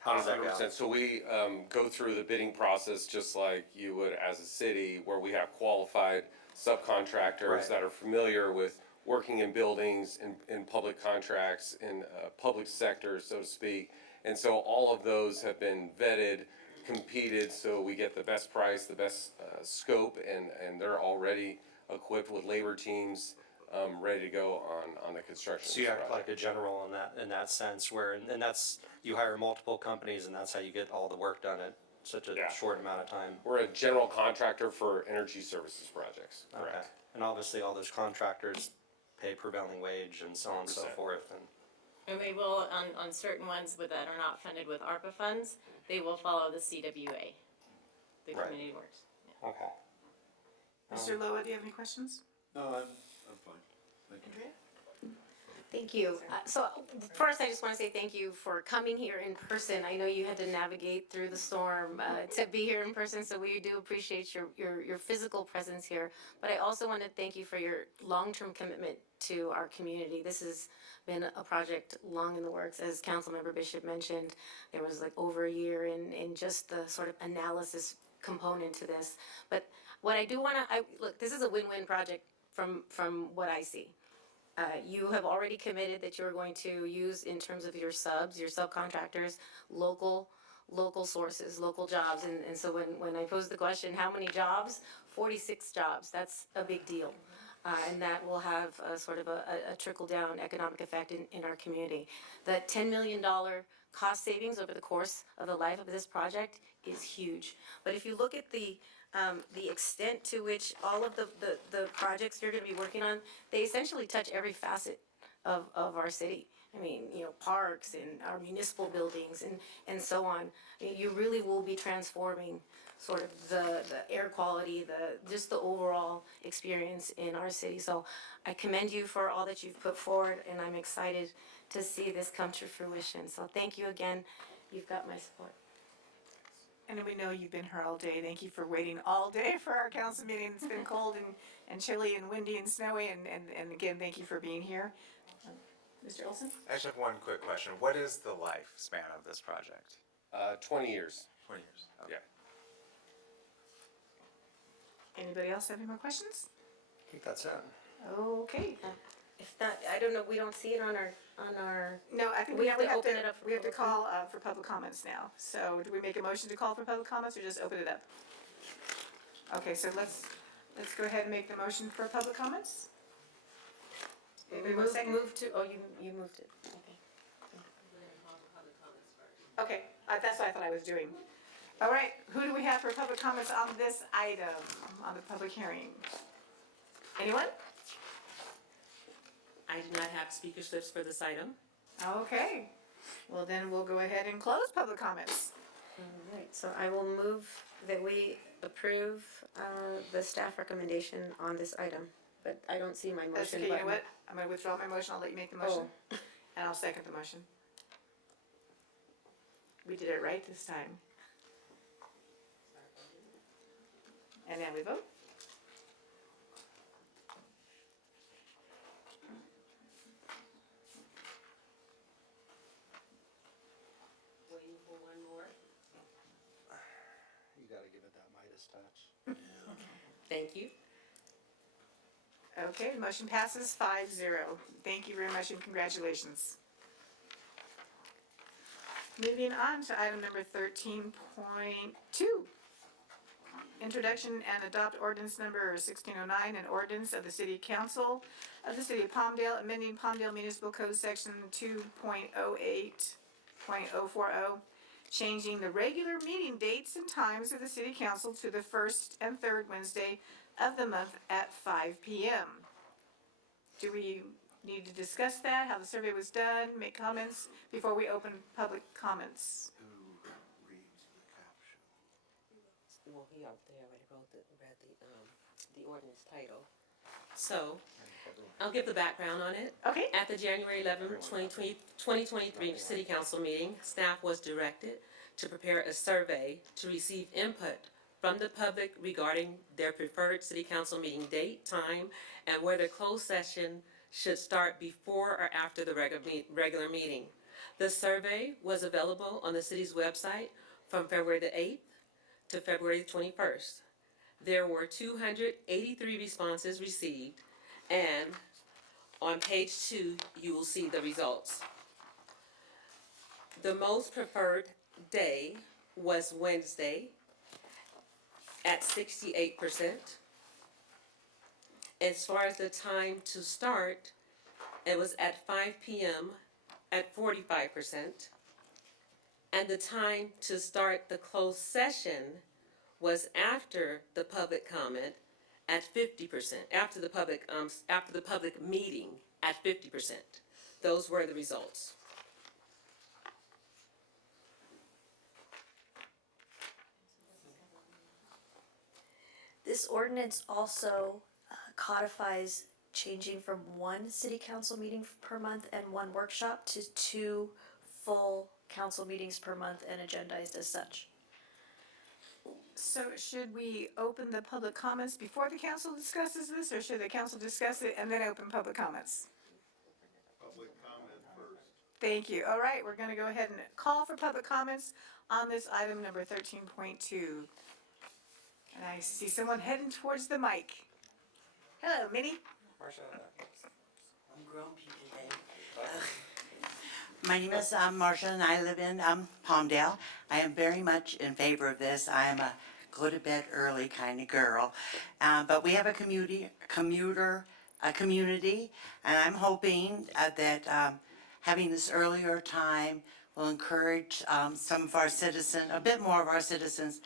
How does that go? 100%. So we go through the bidding process just like you would as a city, where we have qualified subcontractors that are familiar with working in buildings, in public contracts, in public sector, so to speak. And so all of those have been vetted, competed, so we get the best price, the best scope, and they're already equipped with labor teams ready to go on the construction. So you act like a general in that sense, where and that's, you hire multiple companies, and that's how you get all the work done at such a short amount of time. We're a general contractor for energy services projects. Correct. Okay. And obviously all those contractors pay prevailing wage and so on and so forth. And we will, on certain ones that are not funded with ARPA funds, they will follow the CWA, the community works. Yeah. Okay. Mr. Loa, do you have any questions? No, I'm fine. Thank you. Andrea? Thank you. So first, I just want to say thank you for coming here in person. I know you had to navigate through the storm to be here in person, so we do appreciate your physical presence here. But I also want to thank you for your long-term commitment to our community. This has been a project long in the works. As Councilmember Bishop mentioned, there was like over a year in just the sort of analysis component to this. But what I do want to, look, this is a win-win project from what I see. You have already committed that you're going to use, in terms of your subs, your subcontractors, local sources, local jobs. And so when I posed the question, how many jobs? 46 jobs. That's a big deal. and that will have a sort of a trickle-down economic effect in our community. The $10 million cost savings over the course of the life of this project is huge. But if you look at the extent to which all of the projects you're gonna be working on, they essentially touch every facet of our city. I mean, you know, parks and our municipal buildings and so on. I mean, you really will be transforming sort of the air quality, just the overall experience in our city. So I commend you for all that you've put forward, and I'm excited to see this come to fruition. So thank you again. You've got my support. And we know you've been here all day. Thank you for waiting all day for our council meeting. It's been cold and chilly and windy and snowy, and again, thank you for being here. Mr. Olson? I just have one quick question. What is the lifespan of this project? 20 years. 20 years. Okay. Yeah. Anybody else have any more questions? I think that's it. Okay. If not, I don't know, we don't see it on our. No, I think We we have have to open it up for we have to public call for public comments now. So do we make a motion to call for public comments or just open it up? Okay, so let's go ahead and make the motion for public comments. Anybody want a second? Move to, oh, you moved it, okay. Okay, that's what I thought I was doing. All right, who do we have for public comments on this item, on the public hearing? Anyone? I do not have speaker slips for this item. Okay, well then we'll go ahead and close public comments. All right, so I will move that we approve the staff recommendation on this item, but I don't see my motion Okay, you know button. what? I'm gonna withdraw my motion, I'll let you make the motion. And I'll second the motion. We did it right this time. And now we vote. Waiting for one more. You gotta give it that Midas touch. Thank you. Okay, the motion passes 5-0. Thank you very much and congratulations. Moving on to item number 13.2. Introduction and adopt ordinance number 1609, an ordinance of the City Council of the City of Palmdale, amending Palmdale Municipal Code Section 2.08.040, changing the regular meeting dates and times of the City Council to the first and third Wednesday of the month at 5 p.m. Do we need to discuss that, how the survey was done, make comments before we open public comments? Who reads the caption? Well, he out there already read the ordinance title. So, I'll give the background on it. Okay. At the January 11, 2023 City Council meeting, staff was directed to prepare a survey to receive input from the public regarding their preferred City Council meeting date, time, and whether closed session should start before or after the regular meeting. The survey was available on the city's website from February the 8th to February the 21st. There were 283 responses received, and on page 2, you will see the results. The most preferred day was Wednesday at 68%. As far as the time to start, it was at 5 p.m. at 45%. And the time to start the closed session was after the public comment at 50%, after the public meeting at 50%. Those were the results. This ordinance also codifies changing from one city council meeting per month and one workshop to 2 full council meetings per month and agendized as such. So should we open the public comments before the council discusses this, or should the council discuss it and then open public comments? Public comment first. Thank you. All right, we're gonna go ahead and call for public comments on this item number 13.2. And I see someone heading towards the mic. Hello, Minnie. I'm grumpy today. My name is Marcia and I live in Palmdale. I am very much in favor of this. I am a go to bed early kind of girl. But we have a community, and I'm hoping that having this earlier time will encourage some of our citizens, a bit more of our citizens,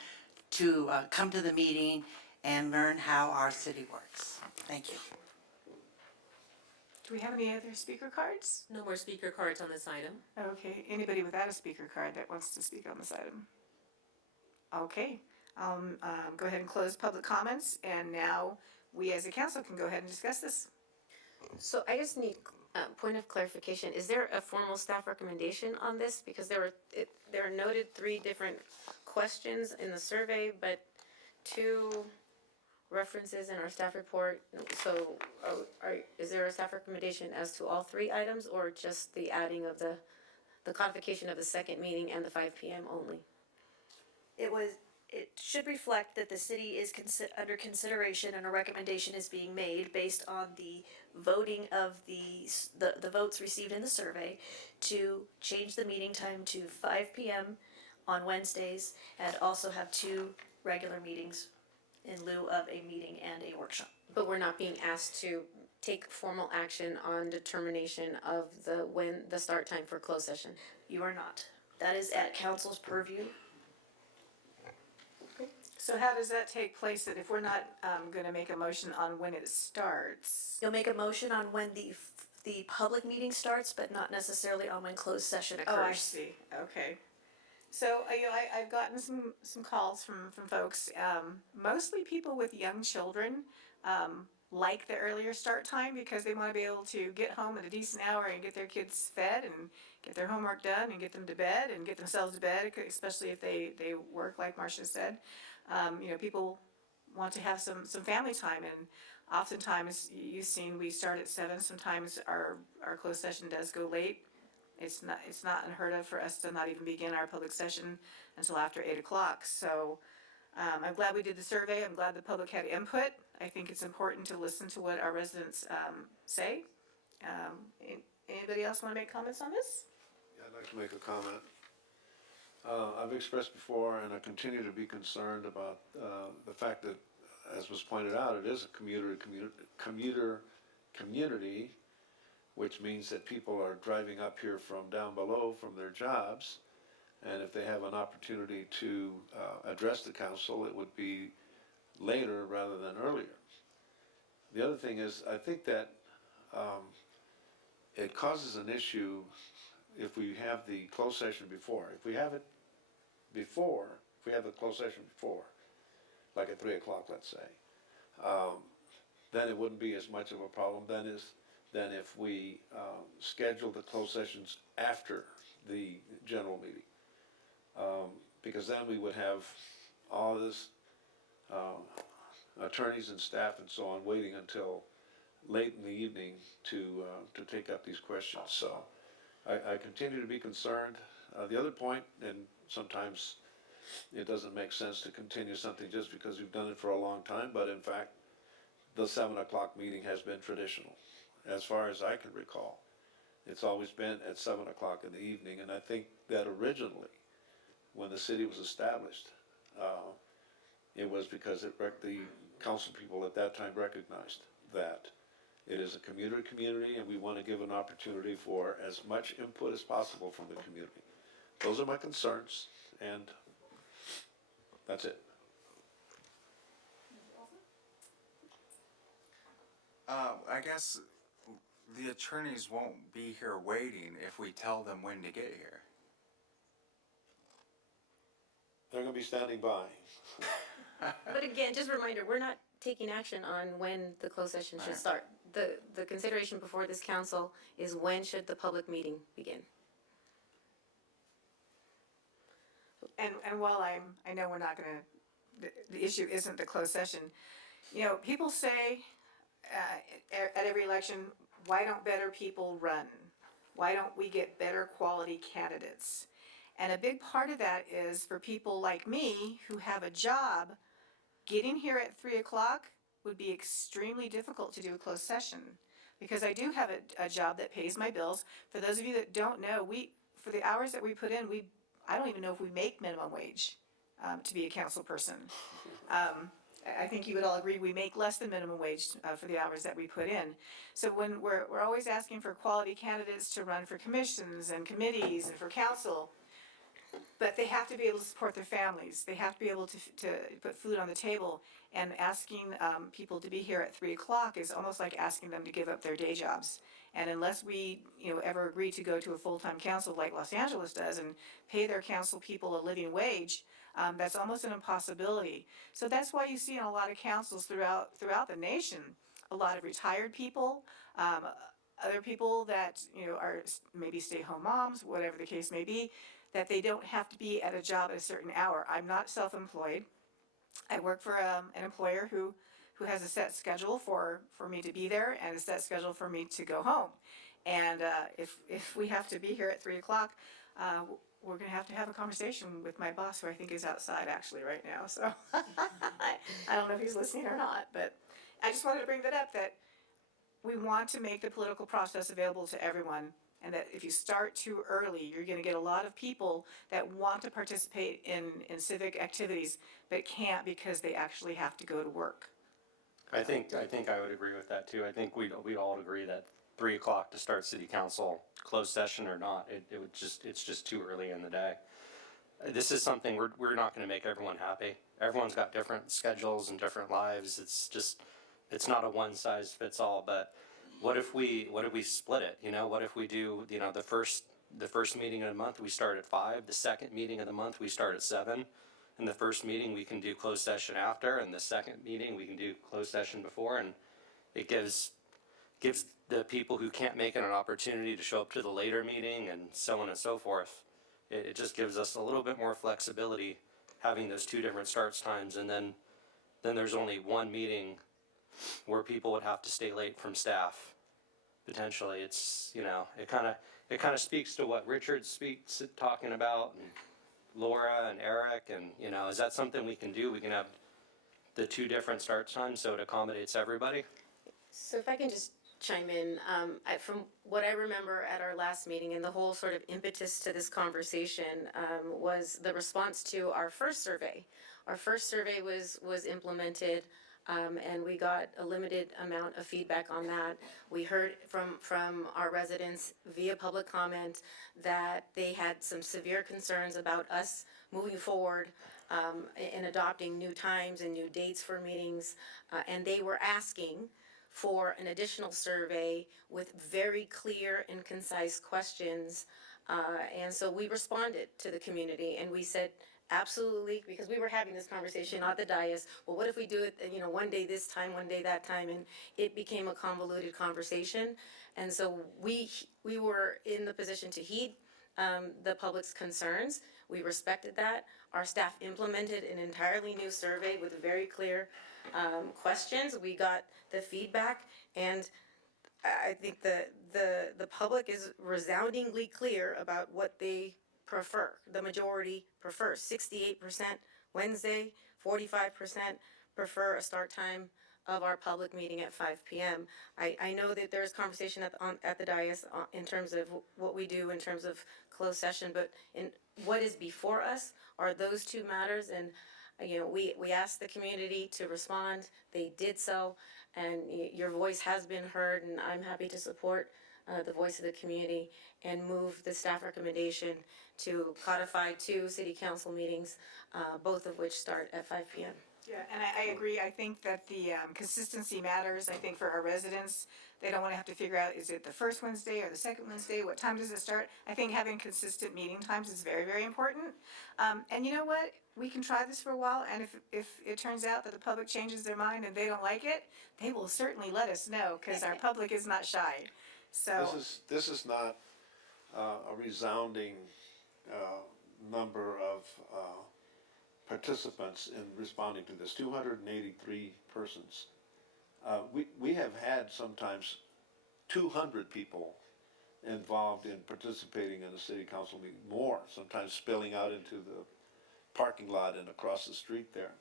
to come to the meeting and learn how our city works. Thank you. Do we have any other speaker cards? No more speaker cards on this item. Okay, anybody without a speaker card that wants to speak on this item? Okay, go ahead and close public comments, and now we as a council can go ahead and discuss this. So I just need a point of clarification. Is there a formal staff recommendation on this? Because there are noted 3 different questions in the survey, but 2 references in our staff report. So is there a staff recommendation as to all 3 items, or just the adding of the codification of the second meeting and the 5 p.m. only? It should reflect that the city is under consideration and a recommendation is being made based on the voting of the votes received in the survey to change the meeting time to 5 p.m. on Wednesdays and also have 2 regular meetings in lieu of a meeting and a workshop. But we're not being asked to take formal action on determination of when the start time for closed session. You are not. That is at council's purview. So how does that take place, that if we're not gonna make a motion on when it starts? You'll make a motion on when the public meeting starts, but not necessarily on when closed session occurs. Oh, I see, okay. So, I've gotten some calls from folks, mostly people with young children, like the earlier start time because they wanna be able to get home at a decent hour and get their kids fed and get their homework done and get them to bed and get themselves to bed, especially if they work, like Marcia said. People want to have some family time, and oftentimes you've seen we start at 7. Sometimes our closed session does go late. It's not unheard of for us to not even begin our public session until after 8 o'clock. So I'm glad we did the survey. I'm glad the public had input. I think it's important to listen to what our residents say. Anybody else want to make comments on this? Yeah, I'd like to make a comment. I've expressed before, and I continue to be concerned about the fact that, as was pointed out, it is a commuter community, which means that people are driving up here from down below from their jobs, and if they have an opportunity to address the council, it would be later rather than earlier. The other thing is, I think that it causes an issue if we have the closed session before. If we have it before, if we have the closed session before, like at 3 o'clock, let's say, then it wouldn't be as much of a problem than if we schedule the closed sessions after the general meeting. Because then we would have all this attorneys and staff and so on waiting until late in the evening to take up these questions. So I continue to be concerned. The other point, and sometimes it doesn't make sense to continue something just because we've done it for a long time, but in fact, the 7 o'clock meeting has been traditional. As far as I can recall, it's always been at 7 o'clock in the evening, and I think that originally, when the city was established, it was because the council people at that time recognized that it is a community and we want to give an opportunity for as much input as possible from the community. Those are my concerns, and that's it. I guess the attorneys won't be here waiting if we tell them when to get here. They're gonna be standing by. But again, just a reminder, we're not taking action on when the closed session should start. The consideration before this council is when should the public meeting begin? And while I know we're not gonna, the issue isn't the closed session. People say at every election, why don't better people run? Why don't we get better quality candidates? And a big part of that is for people like me who have a job, getting here at 3 o'clock would be extremely difficult to do a closed session because I do have a job that pays my bills. For those of you that don't know, for the hours that we put in, I don't even know if we make minimum wage. to be a council person. I think you would all agree we make less than minimum wage for the hours that we put in. So when we're always asking for quality candidates to run for commissions and committees and for council, but they have to be able to support their families. They have to be able to put food on the table. And asking people to be here at 3 o'clock is almost like asking them to give up their day jobs. And unless we, ever agree to go to a full-time council like Los Angeles does and pay their council people a living wage, that's almost an impossibility. So that's why you see in a lot of councils throughout the nation, a lot of retired people, other people that, are maybe stay-home moms, whatever the case may be, that they don't have to be at a job at a certain hour. I'm not self-employed. I work for an employer who has a set schedule for me to be there and a set schedule for me to go home. And if we have to be here at 3 o'clock, we're going to have a conversation with my boss, who I think is outside actually right now. So I don't know if he's listening or not, but I just wanted to bring that up, that we want to make the political process available to everyone. And that if you start too early, you're going to get a lot of people that want to participate in civic activities, but can't because they actually have to go to work. I think I would agree with that too. I think we'd all agree that 3 o'clock to start city council, closed session or not, it's just too early in the day. This is something we're not gonna make everyone happy. Everyone's got different schedules and different lives. It's not a one size fits all, but what if we split it? What if we do, the first meeting of the month, we start at 5, the second meeting of the month, we start at 7. And the first meeting, we can do closed session after, and the second meeting, we can do closed session before, and it gives the people who can't make it an opportunity to show up to the later meeting, and so on and so forth. It just gives us a little bit more flexibility, having those two different starts times, and then there's only one meeting where people would have to stay late from staff. Potentially, it's, it kind of speaks to what Richard speaks talking about, and Laura and Eric, and, is that something we can do? We can have the two different start times so it accommodates everybody? So if I can just chime in, from what I remember at our last meeting, and the whole sort of impetus to this conversation was the response to our first survey. Our first survey was implemented, and we got a limited amount of feedback on that. We heard from our residents via public comment that they had some severe concerns about us moving forward in adopting new times and new dates for meetings, and they were asking for an additional survey with very clear and concise questions. And so we responded to the community and we said, absolutely, because we were having this conversation at the dais, well, what if we do it, one day this time, one day that time, and it became a convoluted conversation. And so we were in the position to heed the public's concerns. We respected that. Our staff implemented an entirely new survey with very clear questions. We got the feedback, and I think the public is resoundingly clear about what they prefer. The majority prefers 68% Wednesday, 45% prefer a start time of our public meeting at 5 p.m. I know that there's conversation at the dais in terms of what we do in terms of closed session, but in what is before us are those two matters, and we asked the community to respond. They did so, and your voice has been heard, and I'm happy to support the voice of the community and move the staff recommendation to codify 2 city council meetings, both of which start at 5 p.m. Yeah, and I agree. I think that the consistency matters. I think for our residents, they don't want to have to figure out, is it the first Wednesday or the second Wednesday? What time does it start? I think having consistent meeting times is very, very important. And you know what? We can try this for a while, and if it turns out that the public changes their mind and they don't like it, they will certainly let us know, because our public is not shy. So This is not a resounding number of participants in responding to this, 283 persons. We have had sometimes 200 people involved in participating in a city council meeting, more, sometimes spilling out into the parking lot and across the street there.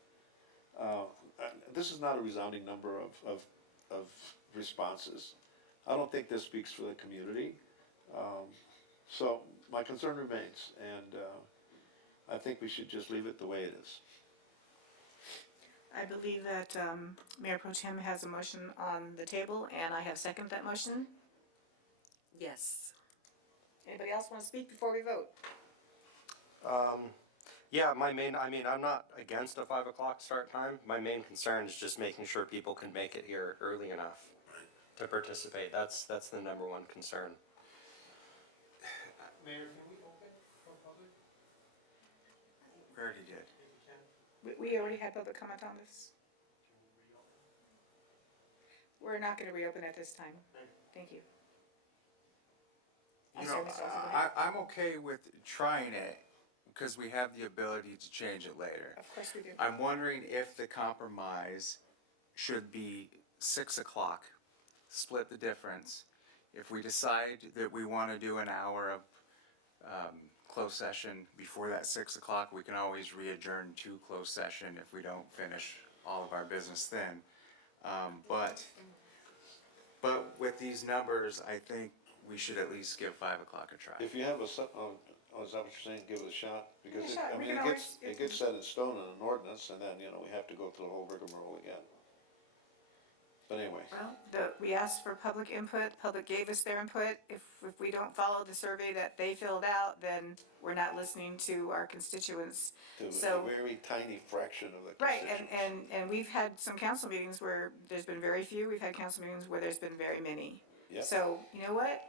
This is not a resounding number of responses. I don't think this speaks for the community. So my concern remains, and I think we should just leave it the way it is. I believe that Mayor Pro Tem has a motion on the table, and I have seconded that motion. Yes. Anybody else want to speak before we vote? Yeah, I'm not against a 5 o'clock start time. My main concern is just making sure people can make it here early enough to participate. That's the number one concern. Mayor, can we open for public? We already did. We already had public comment on this. We're not going to reopen at this time. Thank you. I'm You sorry, know, Mr. Olson, go ahead. I'm okay with trying it because we have the ability to change it later. Of course we do. I'm wondering if the compromise should be 6 o'clock, split the difference. If we decide that we want to do an hour of closed session before that 6 o'clock, we can always re-adjourn to closed session if we don't finish all of our business then. But with these numbers, I think we should at least give 5 o'clock a try. If you have a, is that what you're saying, give it a shot? Because Give it a it, shot. I We mean, can it gets set in stone in an ordinance, and then, we have to go through the whole rigmarole again. But anyway. Well, we asked for public input, public gave us their input. If we don't follow the survey that they filled out, then we're not listening to our constituents. To So- a very tiny fraction of the Right, constituents. and we've had some council meetings where there's been very few, we've had council meetings where there's been very many. Yep. So, you know what?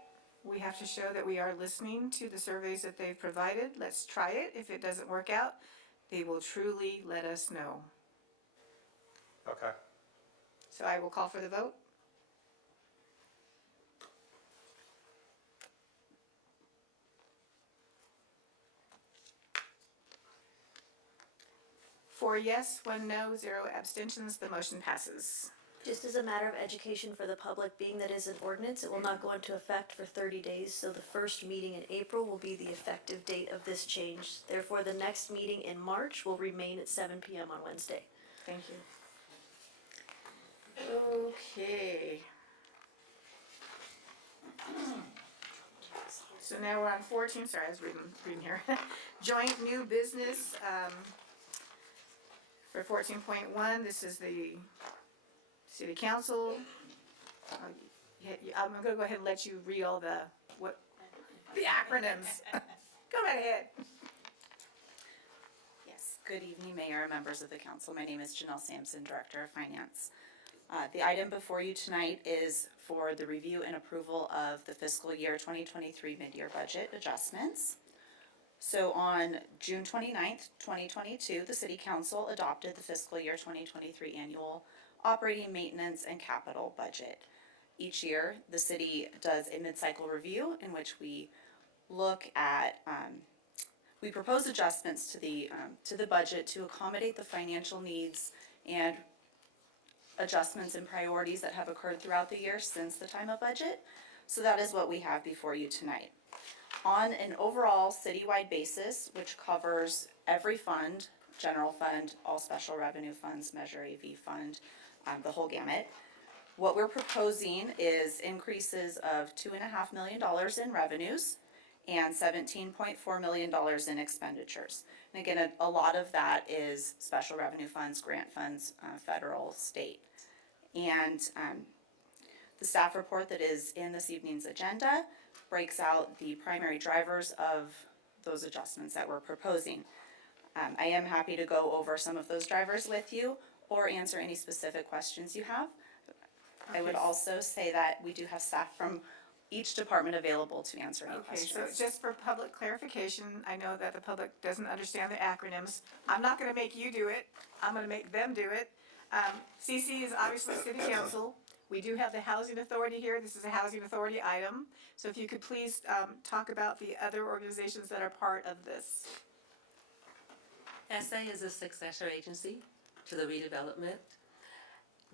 We have to show that we are listening to the surveys that they've provided. Let's try it. If it doesn't work out, they will truly let us know. Okay. So I will call for the vote. Four yes, 1 no, 0 abstentions, the motion passes. Just as a matter of education for the public, being that is an ordinance, it will not go into effect for 30 days, so the first meeting in April will be the effective date of this change. Therefore, the next meeting in March will remain at 7 p.m. on Wednesday. Thank you. Okay. So now we're on 14, sorry, I was reading here. Joint new business, for 14.1, this is the city council. I'm gonna go ahead and let you read all the acronyms. Go right ahead. Yes, good evening, Mayor, members of the council. My name is Janelle Sampson, Director of Finance. The item before you tonight is for the review and approval of the fiscal year 2023 mid-year budget adjustments. So on June 29th, 2022, the City Council adopted the fiscal year 2023 annual operating, maintenance, and capital budget. Each year, the city does a mid-cycle review in which we look at, we propose adjustments to the budget to accommodate the financial needs and adjustments and priorities that have occurred throughout the year since the time of budget. So that is what we have before you tonight. On an overall citywide basis, which covers every fund, general fund, all special revenue funds, Measure AV fund, the whole gamut, what we're proposing is increases of $2.5 million in revenues and $17.4 million in expenditures. And again, a lot of that is special revenue funds, grant funds, federal, state. And the staff report that is in this evening's agenda breaks out the primary drivers of those adjustments that we're proposing. I am happy to go over some of those drivers with you or answer any specific questions you have. I would also say that we do have staff from each department available to answer any Okay, so questions. just for public clarification, I know that the public doesn't understand the acronyms. I'm not gonna make you do it, I'm gonna make them do it. CC is obviously city council. We do have the housing authority here, this is a housing authority item. So if you could please, talk about the other organizations that are part of this. SA is a successor agency to the redevelopment,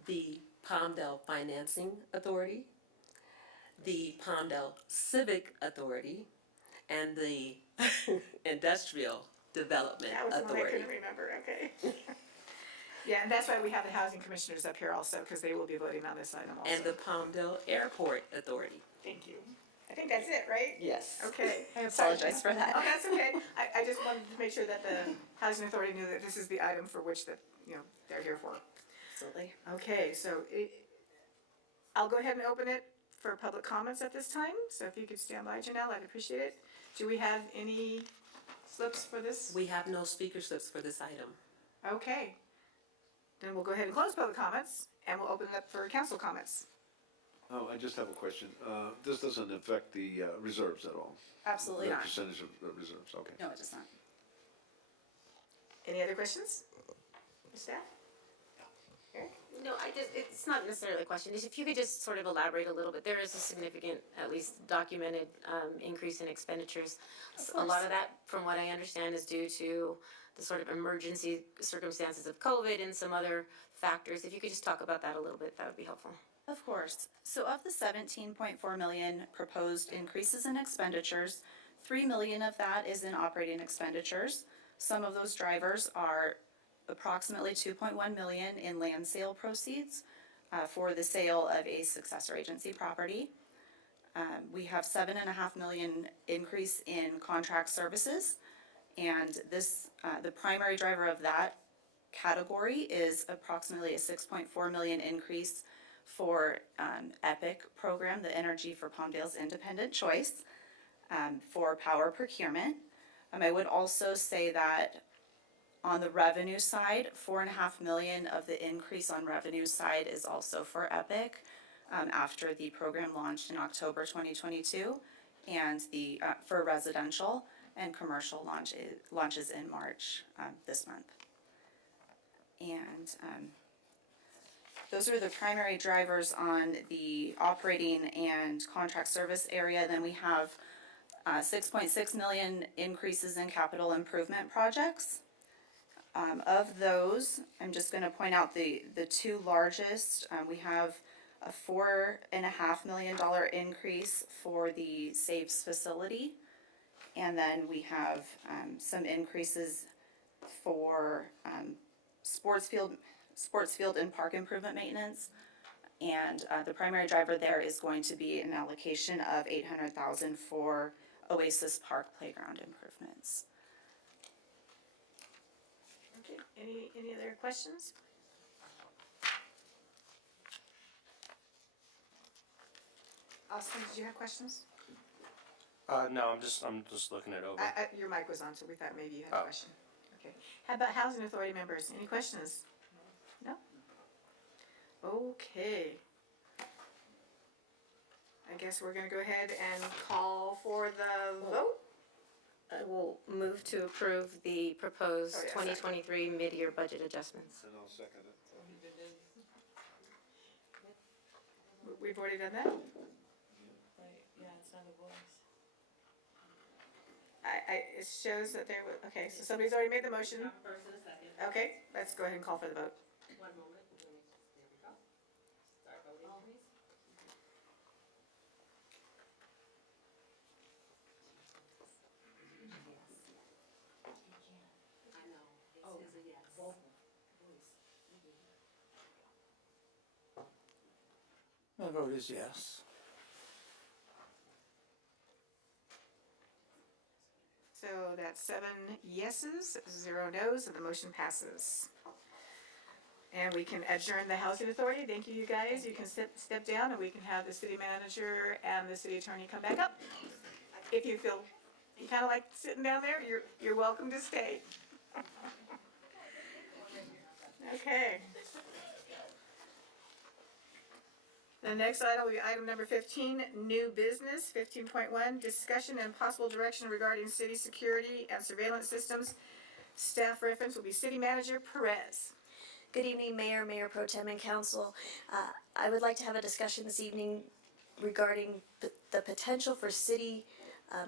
the Palmdale Financing Authority, the Palmdale Civic Authority, and the Industrial Development That was the one I Authority. couldn't remember, okay. Yeah, and that's why we have the housing commissioners up here also, because they will be voting on this item also. And the Palmdale Airport Authority. Thank you. I think that's it, right? Yes. Okay. I apologize for that. Oh, that's okay. I just wanted to make sure that the Housing Authority knew that this is the item for which that, they're here for. Absolutely. Okay, so I'll go ahead and open it for public comments at this time. So if you could stand by, Janelle, I'd appreciate it. Do we have any slips for this? We have no speaker slips for this item. Okay. Then we'll go ahead and close public comments, and we'll open it up for council comments. Oh, I just have a question. This doesn't affect the reserves at all? Absolutely The not. percentage of the reserves, okay. No, it does not. Any other questions? Staff? Eric? No, it's not necessarily a question, if you could just sort of elaborate a little bit, there is a significant, at least documented, increase in expenditures. A lot of that, from what I understand, is due to the sort of emergency circumstances of COVID and some other factors. If you could just talk about that a little bit, that would be helpful. Of course. So of the 17.4 million proposed increases in expenditures, 3 million of that is in operating expenditures. Some of those drivers are approximately 2.1 million in land sale proceeds for the sale of a successor agency property. We have 7.5 million increase in contract services, and this the primary driver of that category is approximately a 6.4 million increase for EPIC program, the Energy for Palmdale's Independent Choice, for power procurement. I would also say that on the revenue side, 4.5 million of the increase on revenue side is also for EPIC after the program launched in October 2022, and the for residential and commercial launches in March this month. And those are the primary drivers on the operating and contract service area. Then we have 6.6 million increases in capital improvement projects. Of those, I'm just going to point out the two largest. We have a $4.5 million increase for the Saves facility, and then we have some increases for sports field and park improvement maintenance. And the primary driver there is going to be an allocation of $800,000 for Oasis Park playground improvements. Okay, any other questions? Austin, did you have questions? No, I'm just looking it over. Your mic was on, so we thought maybe you had a question. Okay. How about Housing Authority members? Any questions? No? Okay. I guess we're gonna go ahead and call for the vote. I will move to approve the proposed Oh, yeah, 2023 mid-year budget adjustments. And I'll second it. We've already done that? Yeah, it's not a voice. It shows that there was, okay, so somebody's already made the motion. First and a second. Okay, let's go ahead and call for the vote. One moment. There we go. Start voting, please. I know, it says a yes. My vote is yes. So that's 7 yeses, 0 nos, and the motion passes. And we can adjourn the Housing Authority. Thank you, you guys. You can step down, and we can have the city manager and the city attorney come back up. If you feel you kind of like sitting down there, you're welcome to stay. Okay. The next item will be item number 15, new business. 15.1, discussion and possible direction regarding city security and surveillance systems. Staff reference will be City Manager Perez. Good evening, Mayor, Mayor Pro Tem, and Council. I would like to have a discussion this evening regarding the potential for city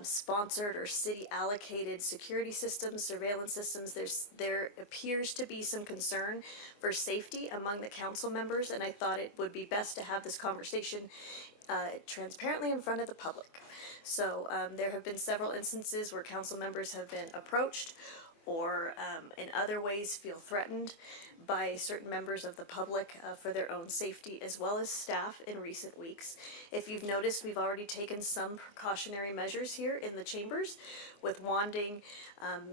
sponsored or city allocated security systems, surveillance systems. There appears to be some concern for safety among the council members, and I thought it would be best to have this conversation transparently in front of the public. So there have been several instances where council members have been approached or in other ways feel threatened by certain members of the public for their own safety as well as staff in recent weeks. If you've noticed, we've already taken some precautionary measures here in the chambers with wanding,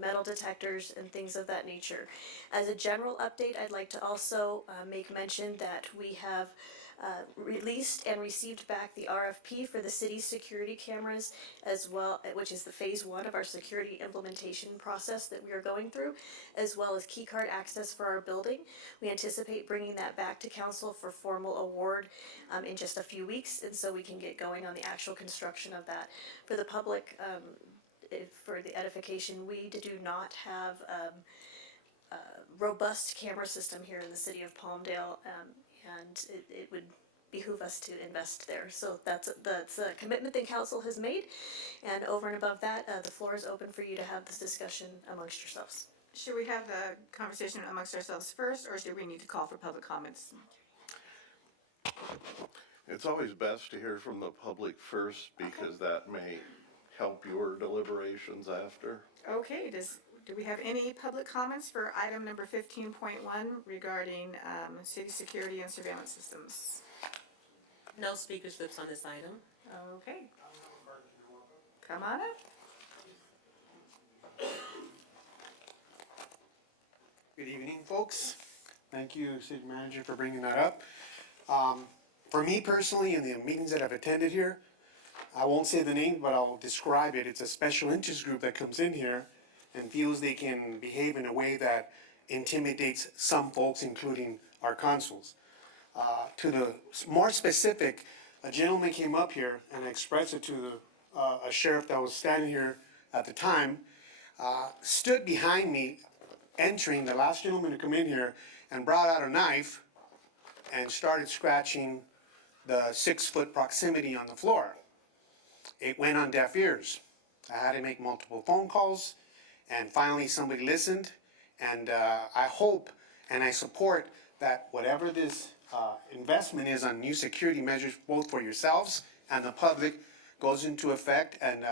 metal detectors, and things of that nature. As a general update, I'd like to also make mention that we have released and received back the RFP for the city's security cameras as well, which is the phase 1 of our security implementation process that we are going through, as well as key card access for our building. We anticipate bringing that back to council for formal award in just a few weeks, and so we can get going on the actual construction of that. For the public, for the edification, we do not have a robust camera system here in the city of Palmdale, and it would behoove us to invest there. So that's a commitment that council has made, and over and above that, the floor is open for you to have this discussion amongst yourselves. Should we have the conversation amongst ourselves first, or should we need to call for public comments? It's always best to hear from the public first because that may help your deliberations after. Okay, do we have any public comments for item number 15.1 regarding city security and surveillance systems? No speaker slips on this item. Okay. Come on up. Good evening, folks. Thank you, City Manager, for bringing that up. For me personally, in the meetings that I've attended here, I won't say the name, but I'll describe it. It's a special interest group that comes in here and feels they can behave in a way that intimidates some folks, including our consuls. To the more specific, a gentleman came up here and expressed it to a sheriff that was standing here at the time, stood behind me, entering, the last gentleman to come in here, and brought out a knife and started scratching the 6-foot proximity on the floor. It went on deaf ears. I had to make multiple phone calls, and finally somebody listened, and I hope and I support that whatever this investment is on new security measures, both for yourselves and the public, goes into effect, and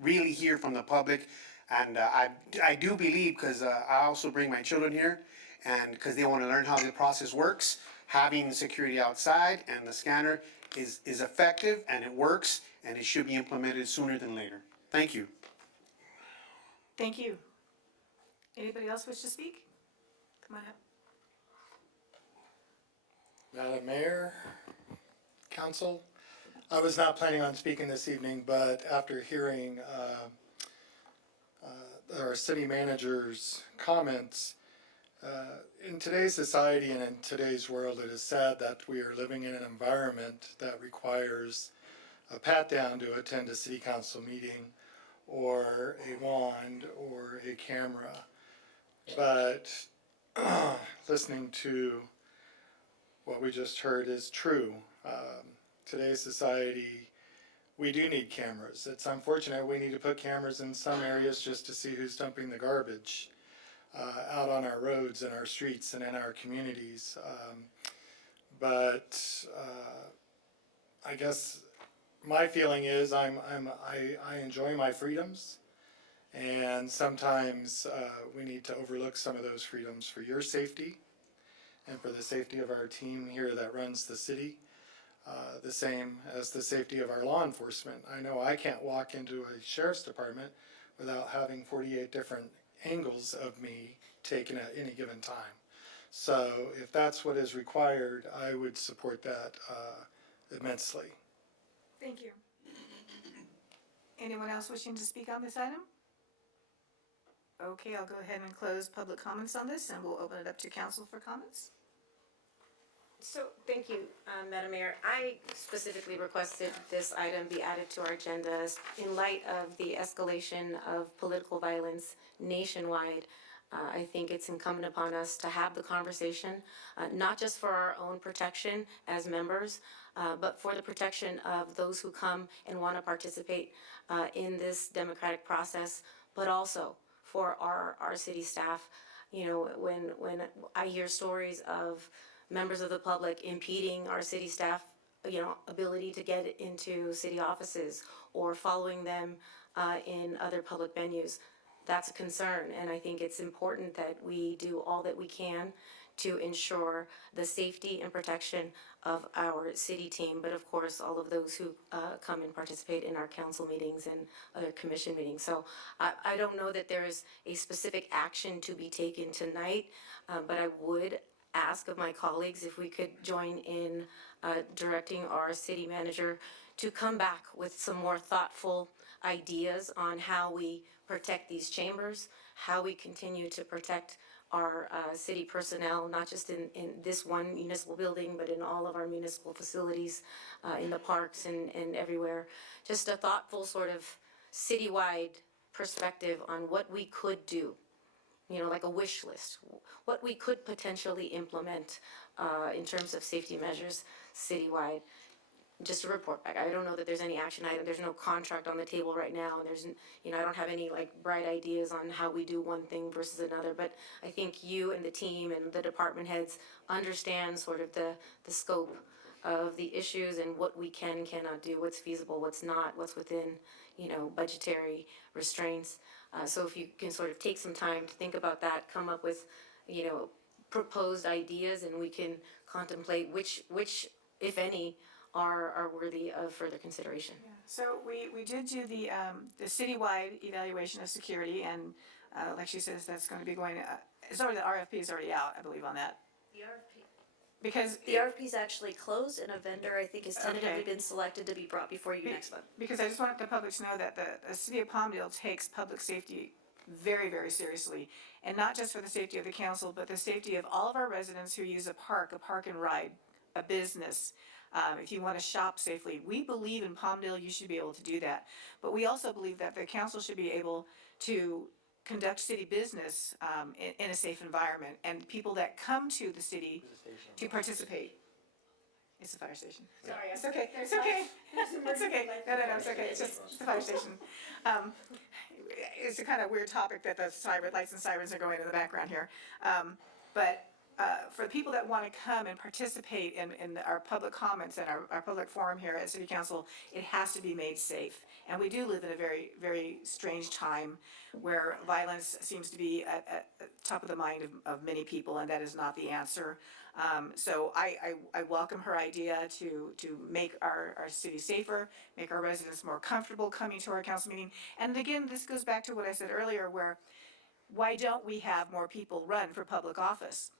really hear from the public. And I do believe, because I also bring my children here, and because they want to learn how the process works, having security outside and the scanner is effective, and it works, and it should be implemented sooner than later. Thank you. Thank you. Anybody else wish to speak? Come on up. Madam Mayor, Council, I was not planning on speaking this evening, but after hearing our city manager's comments, in today's society and in today's world, it is sad that we are living in an environment that requires a pat down to attend a city council meeting, or a wand, or a camera. But listening to what we just heard is true. Today's society, we do need cameras. It's unfortunate we need to put cameras in some areas just to see who's dumping the garbage out on our roads and our streets and in our communities. But I guess my feeling is I enjoy my freedoms, and sometimes we need to overlook some of those freedoms for your safety and for the safety of our team here that runs the city, the same as the safety of our law enforcement. I know I can't walk into a sheriff's department without having 48 different angles of me taken at any given time. So if that's what is required, I would support that immensely. Thank you. Anyone else wishing to speak on this item? Okay, I'll go ahead and close public comments on this, and we'll open it up to council for comments. So, thank you, Madam Mayor. I specifically requested this item be added to our agendas in light of the escalation of political violence nationwide. I think it's incumbent upon us to have the conversation, not just for our own protection as members, but for the protection of those who come and want to participate in this democratic process, but also for our city staff. You know, when I hear stories of members of the public impeding our city staff, ability to get into city offices or following them in other public venues, that's a concern, and I think it's important that we do all that we can to ensure the safety and protection of our city team, but of course, all of those who come and participate in our council meetings and other commission meetings. So I don't know that there is a specific action to be taken tonight, but I would ask of my colleagues if we could join in directing our city manager to come back with some more thoughtful ideas on how we protect these chambers, how we continue to protect our city personnel, not just in this one municipal building, but in all of our municipal facilities, in the parks and everywhere. Just a thoughtful sort of citywide perspective on what we could do, you know, like a wish list, what we could potentially implement in terms of safety measures citywide. Just a report back. I don't know that there's any action item. There's no contract on the table right now. And there's, you know, I don't have any like bright ideas on how we do one thing versus another. But I think you and the team and the department heads understand sort of the scope of the issues and what we cannot do, what's feasible, what's not, what's within, you know, budgetary restraints. So if you can sort of take some time to think about that, come up with, you know, proposed ideas, and we can contemplate which, if any, are worthy of further consideration. Yeah. So we did do the citywide evaluation of security, and like she says, that's going to be going, it's already, the RFP is already out, I believe, on that. The RFP. Because The RFP's actually closed, and a vendor, I think, has tentatively Okay. been selected to be brought before you next month. Because I just want the public to know that the city of Palmdale takes public safety very, very seriously. And not just for the safety of the council, but the safety of all of our residents who use a park and ride, a business. If you want to shop safely, we believe in Palmdale, you should be able to do that. But we also believe that the council should be able to conduct city business in a safe environment, and people that come to the city to participate. It's a fire station. Sorry, it's okay. It's okay. It's okay. No, it's okay. It's just the fire station. It's a kind of weird topic that the lights and sirens are going in the background here. But for the people that want to come and participate in our public comments and our public forum here at City Council, it has to be made safe. And we do live in a very, very strange time where violence seems to be at top of the mind of many people, and that is not the answer. So I welcome her idea to make our city safer, make our residents more comfortable coming to our council meeting. And again, this goes back to what I said earlier, where why don't we have more people run for public office?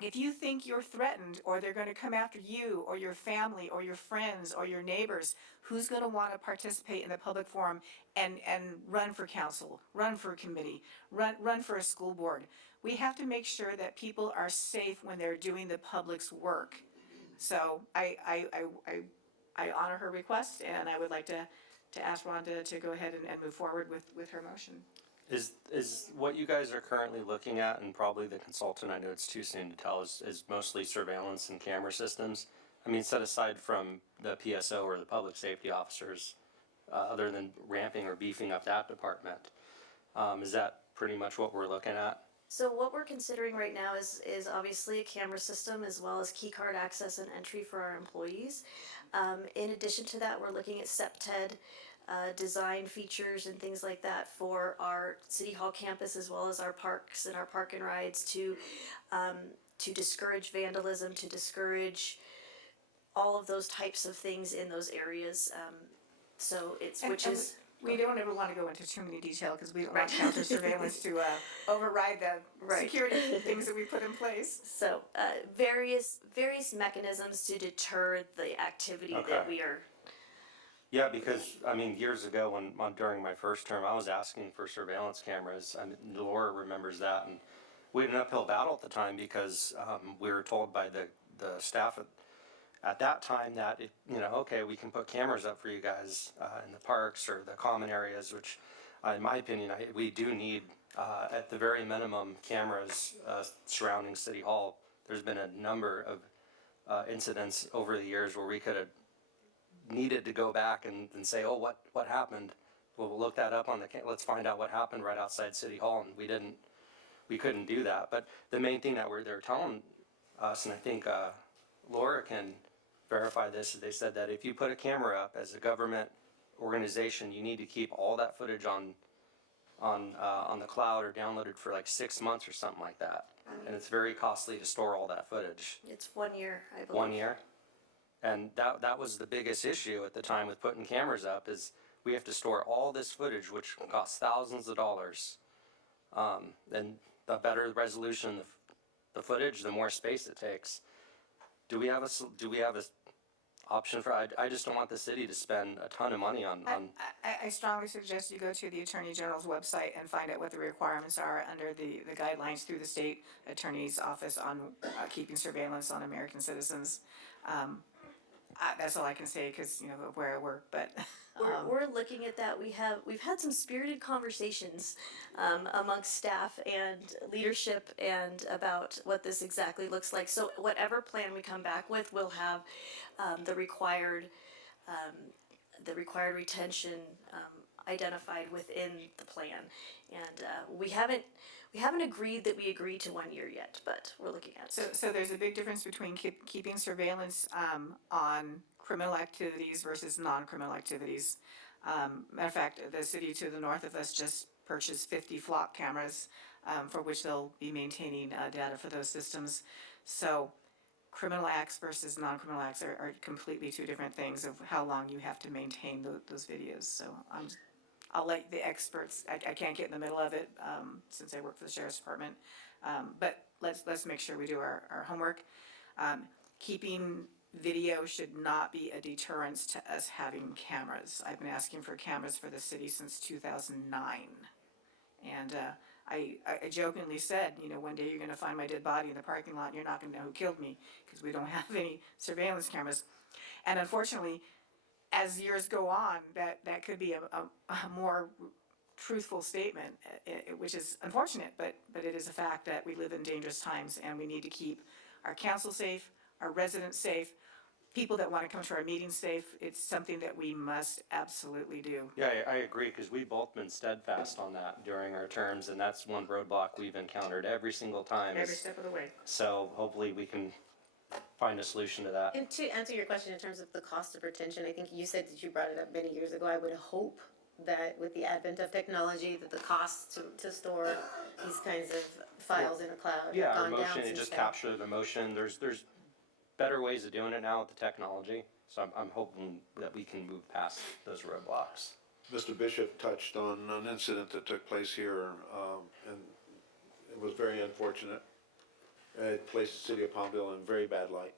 If you think you're threatened, or they're going to come after you or your family or your friends or your neighbors, who's going to want to participate in the public forum and run for council, run for a committee, run for a school board? We have to make sure that people are safe when they're doing the public's work. So I honor her request, and I would like to ask Rhonda to go ahead and move forward with her motion. Is what you guys are currently looking at, and probably the consultant, I know it's too soon to tell, is mostly surveillance and camera systems? I mean, set aside from the PSO or the public safety officers, other than ramping or beefing up that department, is that pretty much what we're looking at? So what we're considering right now is obviously a camera system, as well as key card access and entry for our employees. In addition to that, we're looking at SEPTED design features and things like that for our City Hall campus, as well as our parks and our park and rides, to discourage vandalism, to discourage all of those types of things in those areas. We don't ever want to go into too many detail, because we don't want counter surveillance to override the security things that we put in place. So various mechanisms to deter the activity that we are. Yeah, because, I mean, years ago, during my first term, I was asking for surveillance cameras, and Laura remembers that, and we had an uphill battle at the time, because we were told by the staff at that time that, okay, we can put cameras up for you guys in the parks or the common areas, which, in my opinion, we do need, at the very minimum, cameras surrounding City Hall. There's been a number of incidents over the years where we could have needed to go back and say, oh, what happened? Well, we'll look that up on let's find out what happened right outside City Hall, and we couldn't do that. But the main thing that they're telling us, and I think Laura can verify this, is they said that if you put a camera up as a government organization, you need to keep all that footage on on the cloud or downloaded for like 6 months or something like that. And it's very costly to store all that footage. It's 1 year, I believe. 1 year. And that was the biggest issue at the time with putting cameras up, is we have to store all this footage, which costs thousands of dollars. And the better resolution the footage, the more space it takes. Do we have a option for, I just don't want the city to spend a ton of money on. I strongly suggest you go to the Attorney General's website and find out what the requirements are under the guidelines through the state attorney's office on keeping surveillance on American citizens. That's all I can say, because, you know, of where I work, but. We're looking at that. We've had some spirited conversations amongst staff and leadership and about what this exactly looks like. So whatever plan we come back with, we'll have the required retention identified within the plan. And we haven't agreed that we agree to 1 year yet, but we're looking at it. So there's a big difference between keeping surveillance on criminal activities versus non-criminal activities. Matter of fact, the city to the north of us just purchased 50 flock cameras, for which they'll be maintaining data for those systems. So criminal acts versus non-criminal acts are completely two different things of how long you have to maintain those videos. So I'll let the experts, I can't get in the middle of it since I work for the Sheriff's Department, but let's make sure we do our homework. Keeping video should not be a deterrence to us having cameras. I've been asking for cameras for the city since 2009. And I jokingly said, you know, one day you're going to find my dead body in the parking lot and you're not going to know who killed me, because we don't have any surveillance cameras. And unfortunately, as years go on, that could be a more truthful statement, which is unfortunate, but it is a fact that we live in dangerous times and we need to keep our council safe, our residents safe, people that want to come to our meetings safe. It's something that we must absolutely do. Yeah, I agree, because we've both been steadfast on that during our terms, and that's one roadblock we've encountered every single time. Every step of the way. So hopefully we can find a solution to that. And to answer your question in terms of the cost of retention, I think you said that you brought it up many years ago. I would hope that with the advent of technology, that the cost to store these kinds of files in a cloud have Yeah, our gone down motion, it since just then. captured the motion. There's better ways of doing it now with the technology. So I'm hoping that we can move past those roadblocks. Mr. Bishop touched on an incident that took place here, and it was very unfortunate. It placed the city of Palmdale in very bad light.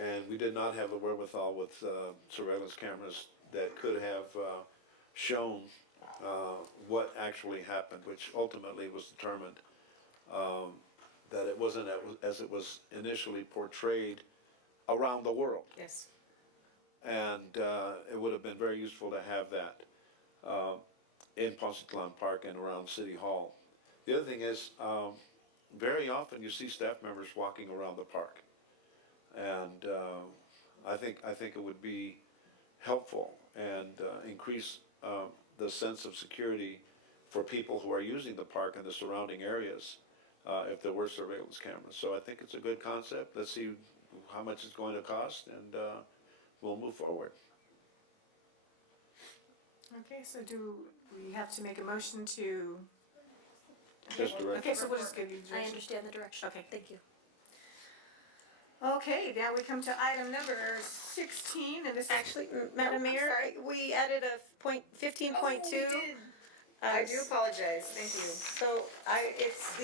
And we did not have the wherewithal with surveillance cameras that could have shown what actually happened, which ultimately was determined that it wasn't as it was initially portrayed around the world. Yes. And it would have been very useful to have that in Ponce de Leon Park and around City Hall. The other thing is, very often you see staff members walking around the park. And I think it would be helpful and increase the sense of security for people who are using the park and the surrounding areas if there were surveillance cameras. So I think it's a good concept. Let's see how much it's going to cost, and we'll move forward. Okay, so do we have to make a motion to? Just direct. Okay, so we'll just give you the I direction. understand the direction. Okay. Thank you. Okay, now we come to item number 16, and this Actually, Madam Mayor, we added a point 15.2. I do apologize, thank you. So it's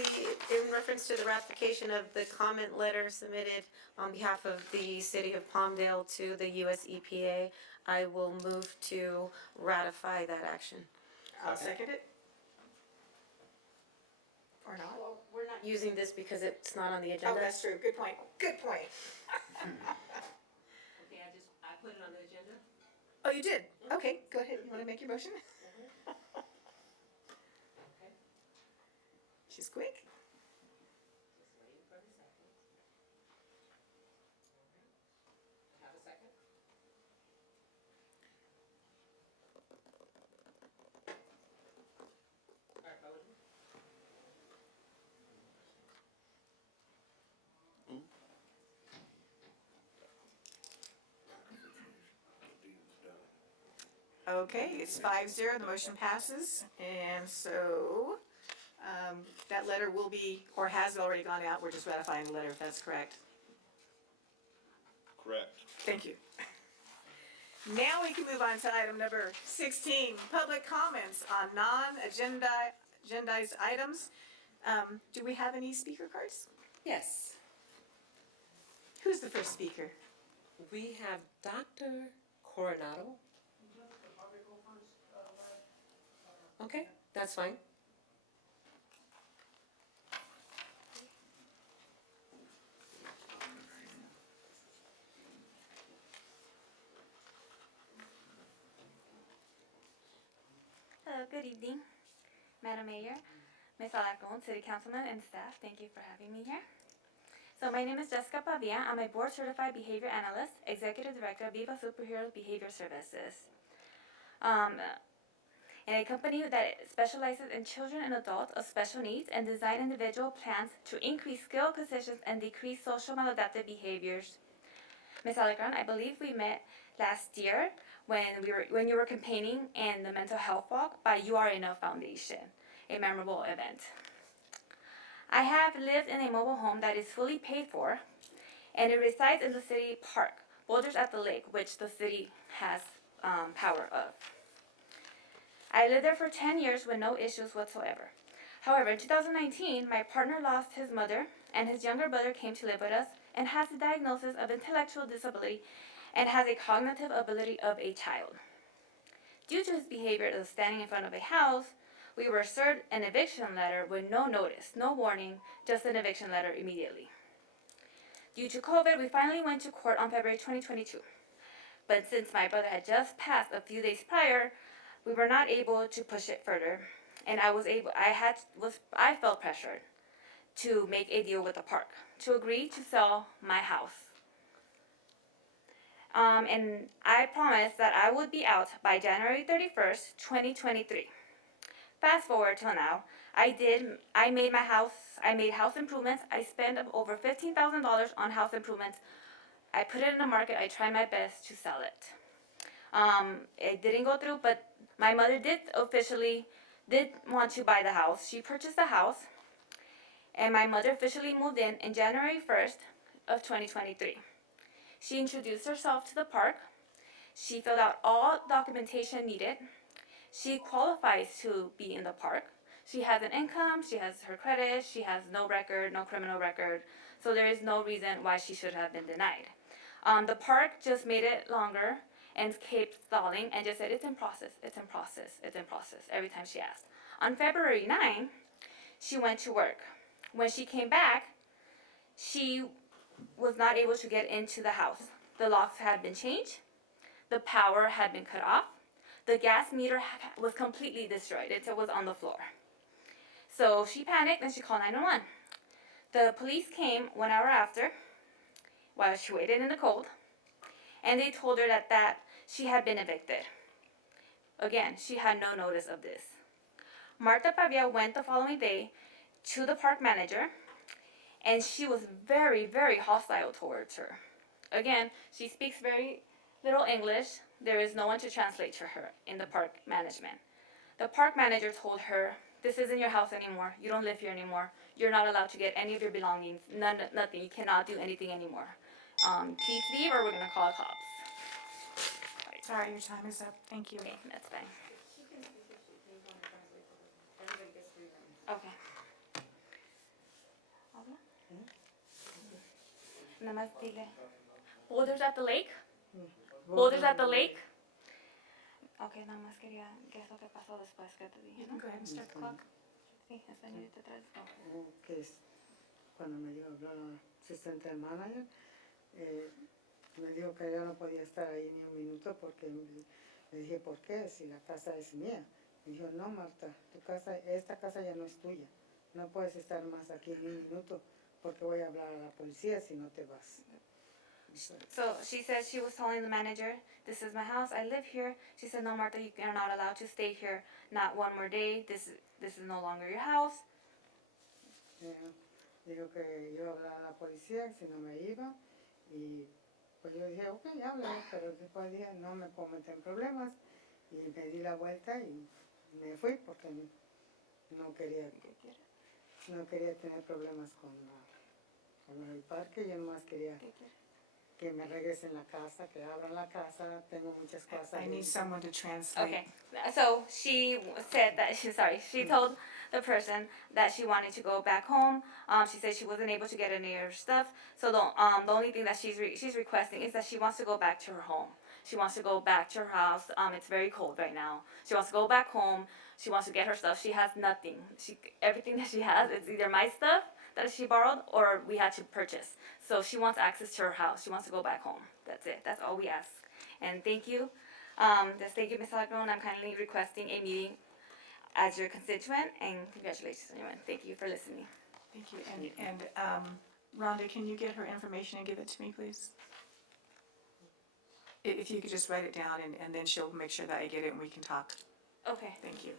in reference to the ratification of the comment letter submitted on behalf of the city of Palmdale to the US EPA. I will move to ratify that action. I'll second it. Or not? We're not using this because it's not on the Oh, agenda. that's true, good point, good point. Okay, I put it on the agenda. Oh, you did? Okay, go ahead, you wanna make your motion? She's quick. Just waiting for the second. Have a second? All right, voting. Okay, it's 5-0, the motion passes, and so, that letter will be, or has already gone out, we're just ratifying the letter, if that's correct. Correct. Thank you. Now we can move on to item number 16, public comments on non-agendized items. Do we have any speaker cards? Yes, Who's the first speaker? we have Dr. Coronado. Okay, that's fine. Hello, good evening, Madam Mayor, Ms. Alarcon, City Councilman, and staff. Thank you for having me here. So my name is Jessica Pavia. I'm a board-certified behavior analyst, executive director of Viva Superheroes Behavior Services. In a company that specializes in children and adults of special needs and design individual plans to increase skill acquisitions and decrease social maladaptive behaviors. Ms. Alarcon, I believe we met last year when you were campaigning in the mental health walk by You Are Enough Foundation, a memorable event. I have lived in a mobile home that is fully paid for, and it resides in the city park, Boulders at the Lake, which the city has power of. I lived there for 10 years with no issues whatsoever. However, in 2019, my partner lost his mother, and his younger brother came to live with us and has a diagnosis of intellectual disability and has a cognitive ability of a child. Due to his behavior of standing in front of a house, we were served an eviction letter with no notice, no warning, just an eviction letter immediately. Due to COVID, we finally went to court on February 2022. But since my brother had just passed a few days prior, we were not able to push it further, and I felt pressured to make a deal with the park, to agree to sell my house. And I promised that I would be out by January 31st, 2023. Fast forward till now, I made house improvements. I spent over $15,000 on house improvements. I put it in the market. I tried my best to sell it. It didn't go through, but my mother did want to buy the house. She purchased the house, and my mother officially moved in January 1st of 2023. She introduced herself to the park. She filled out all documentation needed. She qualifies to be in the park. She has an income, she has her credit, she has no record, no criminal record, so there is no reason why she should have been denied. The park just made it longer and kept stalling and just said, it's in process, it's in process, it's in process, every time she asked. On February 9, she went to work. When she came back, she was not able to get into the house. The locks had been changed, the power had been cut off, the gas meter was completely destroyed. It was on the floor. So she panicked and she called 911. The police came 1 hour after while she waited in the cold, and they told her that she had been evicted. Again, she had no notice of this. Marta Pavia went the following day to the park manager, and she was very, very hostile towards her. Again, she speaks very little English. There is no one to translate to her in the park management. The park manager told her, this isn't your house anymore. You don't live here anymore. You're not allowed to get any of your belongings. Nothing. You cannot do anything anymore. Please leave or we're going to call the cops. Sorry, your time is up. Thank you. Okay, that's fine. Okay. Nada más dile. Boulders at the lake? Boulders at the lake? Okay, nada más quería, ¿qué es lo que pasó después que te dije, no? Go ahead and start the clock. Sí, está en detrás. Que es cuando me dio la asistente del manager, me dijo que yo no podía estar ahí ni un minuto porque le dije, ¿por qué? Si la casa es mía. Me dijo, no, Marta, esta casa ya no es tuya. No puedes estar más aquí ni un minuto porque voy a hablar a la policía si no te vas. So she said she was telling the manager, this is my house, I live here. She said, no, Marta, you are not allowed to stay here not one more day. This is no longer your house. Dijo que yo hablaba a la policía si no me iba y pues yo dije, ok, háblale, pero después dije, no me puedo meter en problemas y me di la vuelta y me fui porque no quería, no quería tener problemas con el parque, yo nomás quería que me regresen la casa, que abran la casa, tengo muchas cosas. I need someone to translate. Okay, so she said that she told the person that she wanted to go back home. She said she wasn't able to get any of her stuff. So the only thing that she's requesting is that she wants to go back to her home. She wants to go back to her house. It's very cold right now. She wants to go back home. She wants to get her stuff. She has nothing. Everything that she has is either my stuff that she borrowed or we had to purchase. So she wants access to her house. She wants to go back home. That's it. That's all we ask. And thank you. Just thank you, Ms. Alarcon. I'm kindly requesting a meeting as your constituent, and congratulations on your win. Thank you for listening. Thank you. And Rhonda, can you get her information and give it to me, please? If you could just write it down, and then she'll make sure that I get it and we can talk. Okay. Thank you.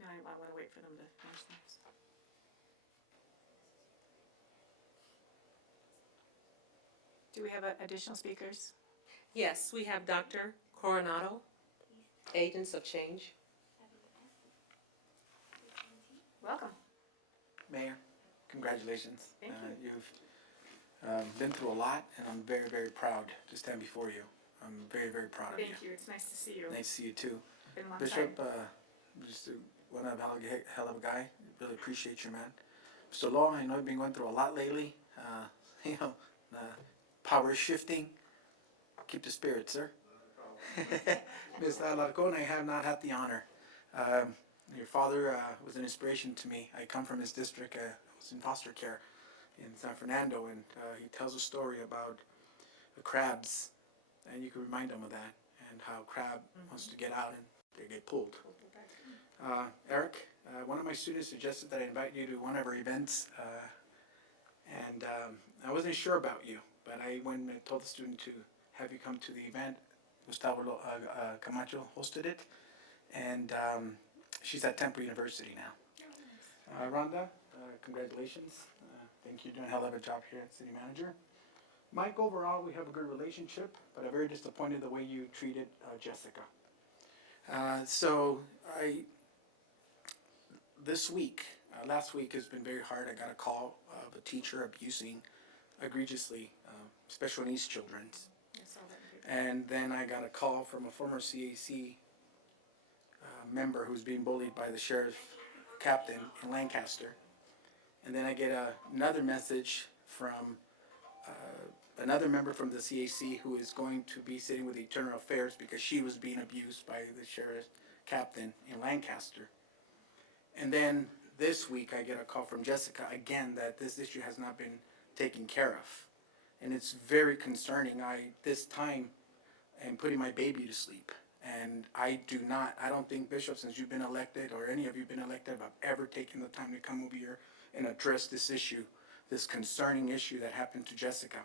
No, I want to wait for them to finish theirs. Do we have additional speakers? Yes, we have Dr. Coronado, Agents of Change. Welcome. Mayor, congratulations. Thank you. You've been through a lot, and I'm very, very proud to stand before you. I'm very, very proud of you. Thank you. It's nice to see you. Nice to see you too. Been a long Bishop, time. just one hell of a guy. Really appreciate you, man. Mr. Law, I know you've been going through a lot lately. Power shifting. Keep the spirit, sir. Ms. Alarcon, I have not had the honor. Your father was an inspiration to me. I come from his district. I was in foster care in San Fernando, and he tells a story about the crabs, and you can remind him of that, and how crab wants to get out and they get pulled. Eric, one of my students suggested that I invite you to one of our events, and I wasn't sure about you, but I went and told the student to have you come to the event. Gustavo Camacho hosted it, and she's at Temple University now. Rhonda, congratulations. Think you're doing a hell of a job here as city manager. Mike, overall, we have a good relationship, but I'm very disappointed the way you treated Jessica. This week, last week has been very hard. I got a call of a teacher abusing egregiously special needs children. And then I got a call from a former CAC member who's being bullied by the sheriff captain in Lancaster. And then I get another message from another member from the CAC who is going to be sitting with the Internal Affairs because she was being abused by the sheriff captain in Lancaster. And then this week I get a call from Jessica again that this issue has not been taken care of. And it's very concerning. This time am putting my baby to sleep. And I don't think, Bishop, since you've been elected, or any of you been elected, I've ever taken the time to come over here and address this issue, this concerning issue that happened to Jessica.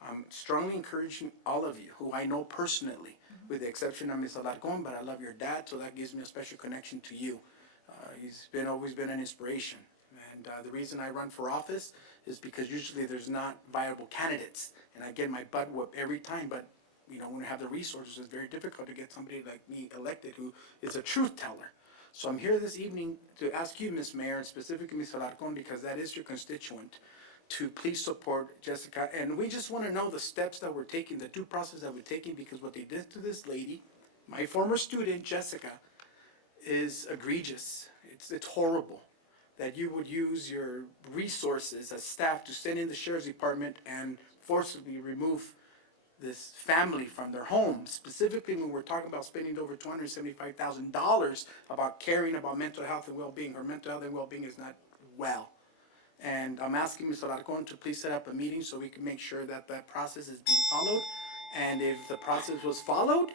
I'm strongly encouraging all of you, who I know personally, with the exception of Ms. Alarcon, but I love your dad, so that gives me a special connection to you. He's always been an inspiration. And the reason I run for office is because usually there's not viable candidates. And I get my butt whooped every time, but when we have the resources, it's very difficult to get somebody like me elected who is a truth teller. So I'm here this evening to ask you, Ms. Mayor, and specifically Ms. Alarcon, because that is your constituent, to please support Jessica. And we just want to know the steps that we're taking, the due process that we're taking, because what they did to this lady, my former student, Jessica, is egregious. It's horrible that you would use your resources as staff to send in the sheriff's department and forcibly remove this family from their homes, specifically when we're talking about spending over $275,000 about caring about mental health and well-being. Her mental health and well-being is not well. And I'm asking Mr. Alarcon to please set up a meeting so we can make sure that that process is being followed. And if the process was followed,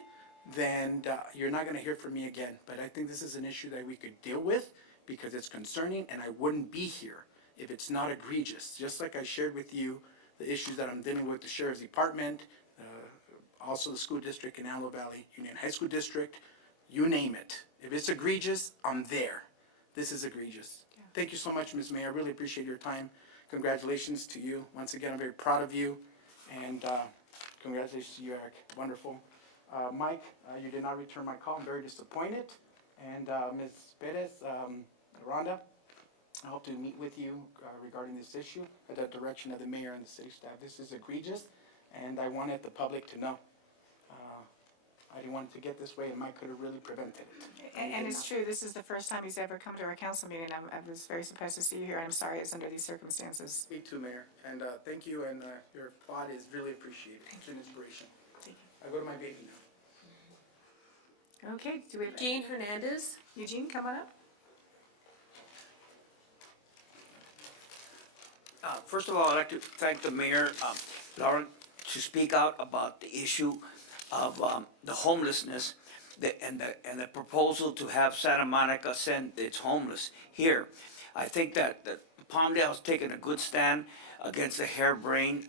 then you're not going to hear from me again. But I think this is an issue that we could deal with because it's concerning, and I wouldn't be here if it's not egregious. Just like I shared with you the issues that I'm dealing with the sheriff's department, also the school district in Antelope Valley Union High School District, you name it. If it's egregious, I'm there. This is egregious. Thank you so much, Ms. Mayor. I really appreciate your time. Congratulations to you. Once again, I'm very proud of you. And congratulations to you, Eric. Wonderful. Mike, you did not return my call. I'm very disappointed. And Ms. Perez, Rhonda, I hope to meet with you regarding this issue at the direction of the mayor and the city staff. This is egregious, and I wanted the public to know. I didn't want it to get this way, and Mike could have really prevented it. And it's true, this is the first time he's ever come to our council meeting. I was very surprised to see you here. I'm sorry it's under these circumstances. Me too, Mayor. And thank you, and your thought is really appreciated. It's an inspiration. I go to my baby now. Okay, do we have? Jean Hernandez. Eugene, come on up. First of all, I'd like to thank the mayor, Laura, to speak out about the issue of the homelessness and the proposal to have Santa Monica send its homeless here. I think that Palmdale has taken a good stand against the harebrained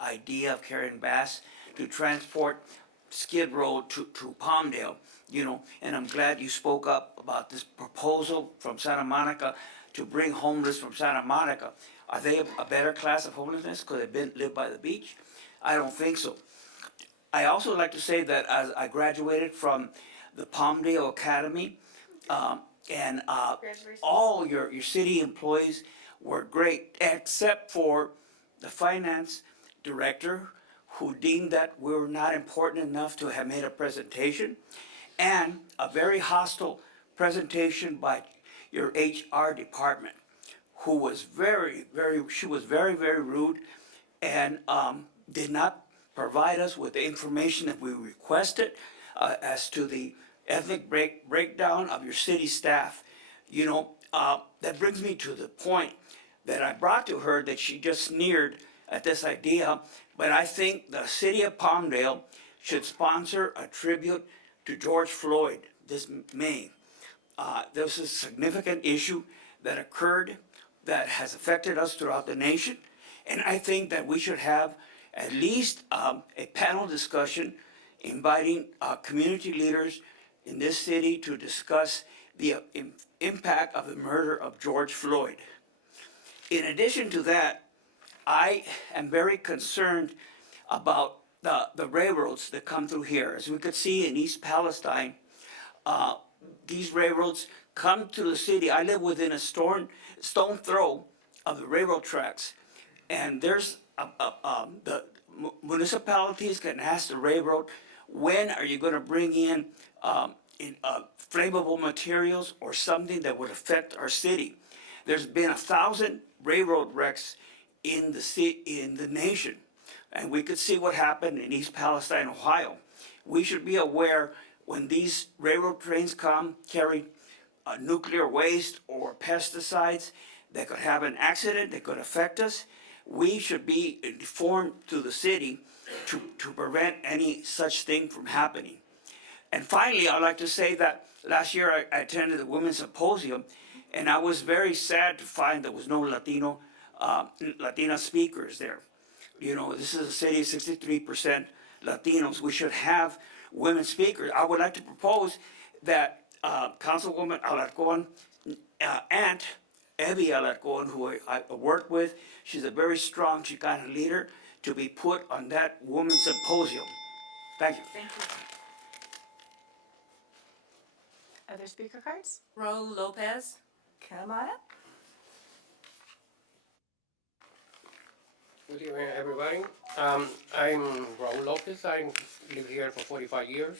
idea of carrying Bass to transport Skid Row to Palmdale, you know, and I'm glad you spoke up about this proposal from Santa Monica to bring homeless from Santa Monica. Are they a better class of homelessness because they've live by the beach? I don't think so. I also like to say that as I graduated from the Palmdale Academy, and all your city employees were great, except for the finance director, who deemed that we were not important enough to have made a presentation, and a very hostile presentation by your HR department, who was very, very rude, and did not provide us with the information that we requested as to the ethnic breakdown of your city staff. You know, that brings me to the point that I brought to her, that she just sneered at this idea, but I think the city of Palmdale should sponsor a tribute to George Floyd this May. This is a significant issue that occurred that has affected us throughout the nation, and I think that we should have at least a panel discussion inviting community leaders in this city to discuss the impact of the murder of George Floyd. In addition to that, I am very concerned about the railroads that come through here. As we could see in East Palestine, these railroads come to the city. I live within a stone throw of the railroad tracks, and there's the municipalities can ask the railroad, when are you going to bring in flammable materials or something that would affect our city? There's been 1,000 railroad wrecks in the nation, and we could see what happened in East Palestine, Ohio. We should be aware when these railroad trains come carrying nuclear waste or pesticides that could have an accident that could affect us. We should be informed to the city to prevent any such thing from happening. And finally, I'd like to say that last year I attended the Women's Symposium, and I was very sad to find there was no Latina speakers there. You know, this is a city of 63% Latinos. We should have women speakers. I would like to propose that Councilwoman Alarcon, Aunt Evie Alarcon, who I work with, she's a very strong Chicana leader, to be put on that women's symposium. Thank you. Thank you. Other speaker cards? Ro Lopez. Come on up. Good evening, everybody. I'm Raul Lopez. I live here for 45 years,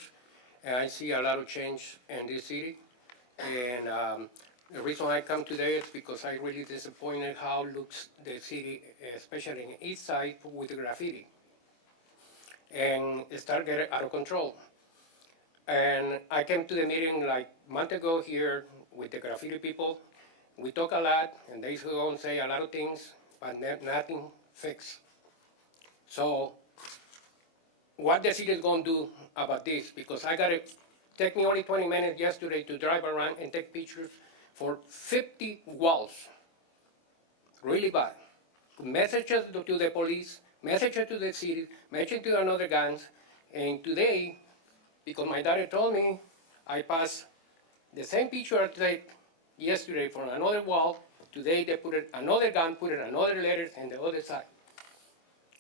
and I see a lot of change in this city. And the reason I come today is because I'm really disappointed how looks the city, especially in the east side, with the graffiti. And it started getting out of control. And I came to the meeting like a month ago here with the graffiti people. We talk a lot, and they go and say a lot of things, but nothing fixed. So what the city is going to do about this? Because I got to take me only 20 minutes yesterday to drive around and take pictures for 50 walls. Really bad. messages to the police, messages to the city, messages to another gangs. And today, because my daughter told me, I passed the same picture I took yesterday from another wall. Today they put it, another gun, put it another letter on the other side.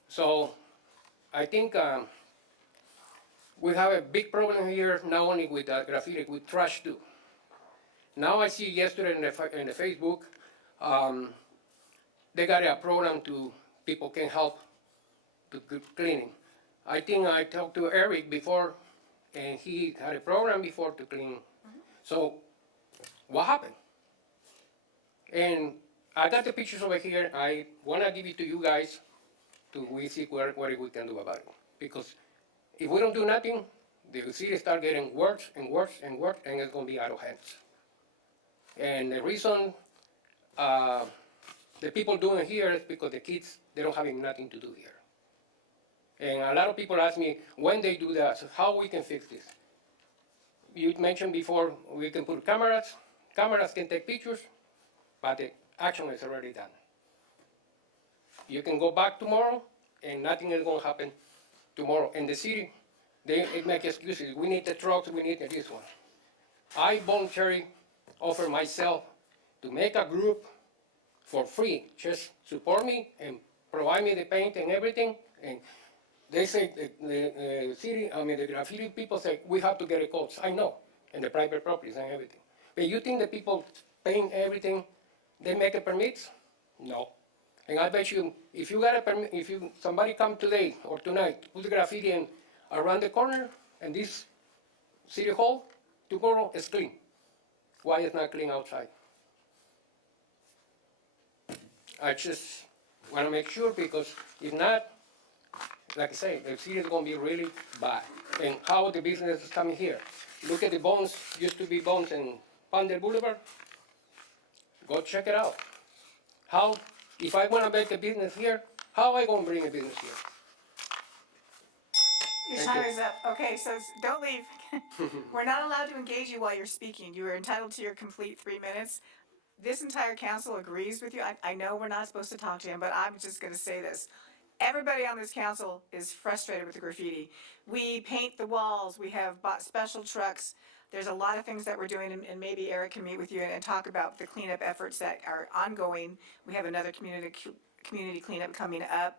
So I think we have a big problem here, not only with graffiti, with trash too. Now I see yesterday in the Facebook, they got a program to people can help to cleaning. I think I talked to Eric before, and he had a program before to clean. So what happened? And I got the pictures over here. I want to give it to you guys to we see what we can do about it. Because if we don't do nothing, the city start getting worse and worse and worse, and it's going to be out of hands. And the reason the people doing it here is because the kids, they don't have nothing to do here. And a lot of people ask me, when they do that, so how we can fix this? You mentioned before, we can put cameras. Cameras can take pictures, but the action is already done. You can go back tomorrow, and nothing is going to happen tomorrow. In the city, they make excuses. We need the trucks, we need this one. I voluntarily offer myself to make a group for free. Just support me and provide me the paint and everything. And they say, the graffiti people say, we have to get a codes. I know, and the private properties and everything. But you think the people paint everything, they make a permits? No. And I bet you, if you got a permit, somebody come today or tonight, put the graffiti in around the corner, and this city hall, tomorrow is clean. Why is not clean outside? I just want to make sure, because if not, like I say, the city is going to be really bad. And how the business is coming here. Look at the bones, used to be bones in Palmdale Boulevard. Go check it out. How, if I want to make a business here, how am I going to bring a business here? Your time is up. Okay, so don't leave. We're not allowed to engage you while you're speaking. You are entitled to your complete 3 minutes. This entire council agrees with you. I know we're not supposed to talk to him, but I'm just going to say this. Everybody on this council is frustrated with the graffiti. We paint the walls. We have bought special trucks. There's a lot of things that we're doing, and maybe Eric can meet with you and talk about the cleanup efforts that are ongoing. We have another community cleanup coming up.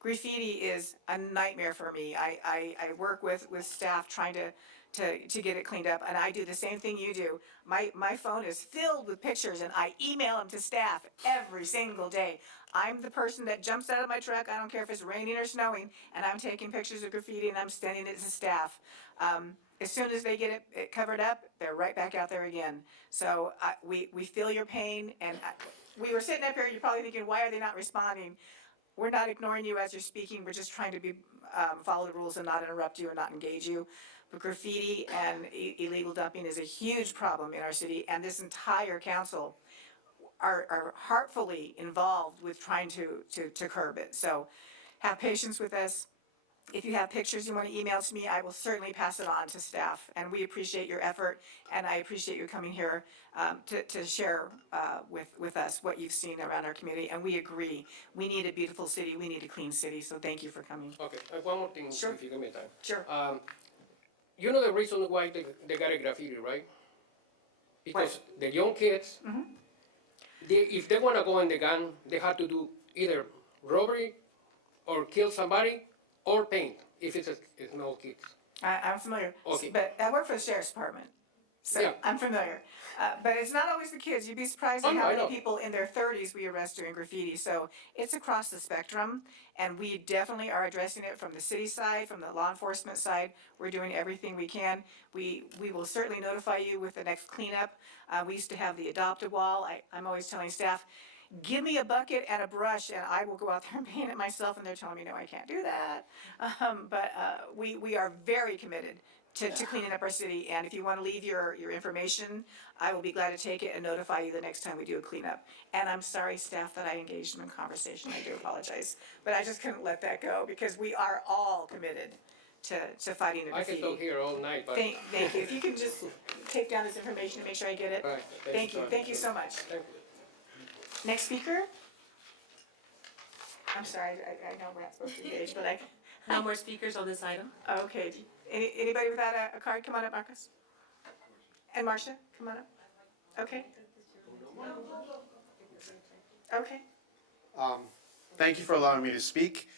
Graffiti is a nightmare for me. I work with staff trying to get it cleaned up, and I do the same thing you do. My phone is filled with pictures, and I email them to staff every single day. I'm the person that jumps out of my truck, I don't care if it's raining or snowing, and I'm taking pictures of graffiti and I'm sending it to staff. As soon as they get it covered up, they're right back out there again. So we feel your pain, and we were sitting up here, you're probably thinking, why are they not responding? We're not ignoring you as you're speaking, we're just trying to follow the rules and not interrupt you and not engage you. But graffiti and illegal dumping is a huge problem in our city, and this entire council are heartfully involved with trying to curb it. So have patience with us. If you have pictures you want to email to me, I will certainly pass it on to staff. And we appreciate your effort, and I appreciate you coming here to share with us what you've seen around our community. And we agree, we need a beautiful city, we need a clean city, so thank you for coming. Okay, one more thing, Sure. if you give me time. Sure. You know the reason why they got a graffiti, right? Because the young kids, if they want to go in the gun, they have to do either robbery or kill somebody or paint, if it's no kids. I'm familiar, Okay. but I work for the sheriff's department, so Yeah. I'm familiar. But it's not always the kids. You'd be surprised at Oh, no, how I many know. people in their 30s we arrest doing graffiti. So it's across the spectrum, and we definitely are addressing it from the city side, from the law enforcement side. We're doing everything we can. We will certainly notify you with the next cleanup. We used to have the adopted wall. I'm always telling staff, give me a bucket and a brush and I will go out there and paint it myself, and they're telling me, no, I can't do that. But we are very committed to cleaning up our city, and if you want to leave your information, I will be glad to take it and notify you the next time we do a cleanup. And I'm sorry, staff, that I engaged them in conversation, I do apologize. But I just couldn't let that go, because we are all committed to fighting the I can graffiti. talk here all night, but. Thank you. If you can just take down this information and make sure I get it. Right, Thank you so much. Thank you. Next speaker? I'm sorry, I know we're not supposed to engage, but No more speakers on this item? okay. Anybody without a card, come on up, Marcus. And Marcia, come on up. Okay. Okay. Thank you for allowing me to speak.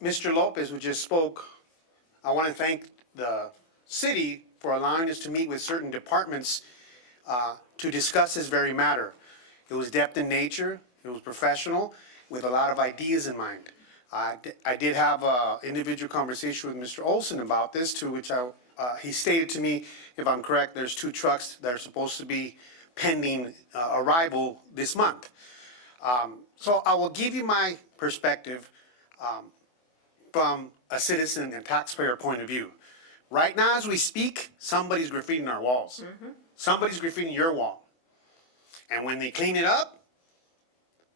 Mr. Lopez, who just spoke, I want to thank the city for allowing us to meet with certain departments to discuss this very matter. It was depth in nature, it was professional, with a lot of ideas in mind. I did have an individual conversation with Mr. Olson about this, to which he stated to me, if I'm correct, there's 2 trucks that are supposed to be pending arrival this month. So I will give you my perspective from a citizen and taxpayer point of view. Right now, as we speak, somebody's graffitiing our walls. Somebody's graffitiing your wall. And when they clean it up,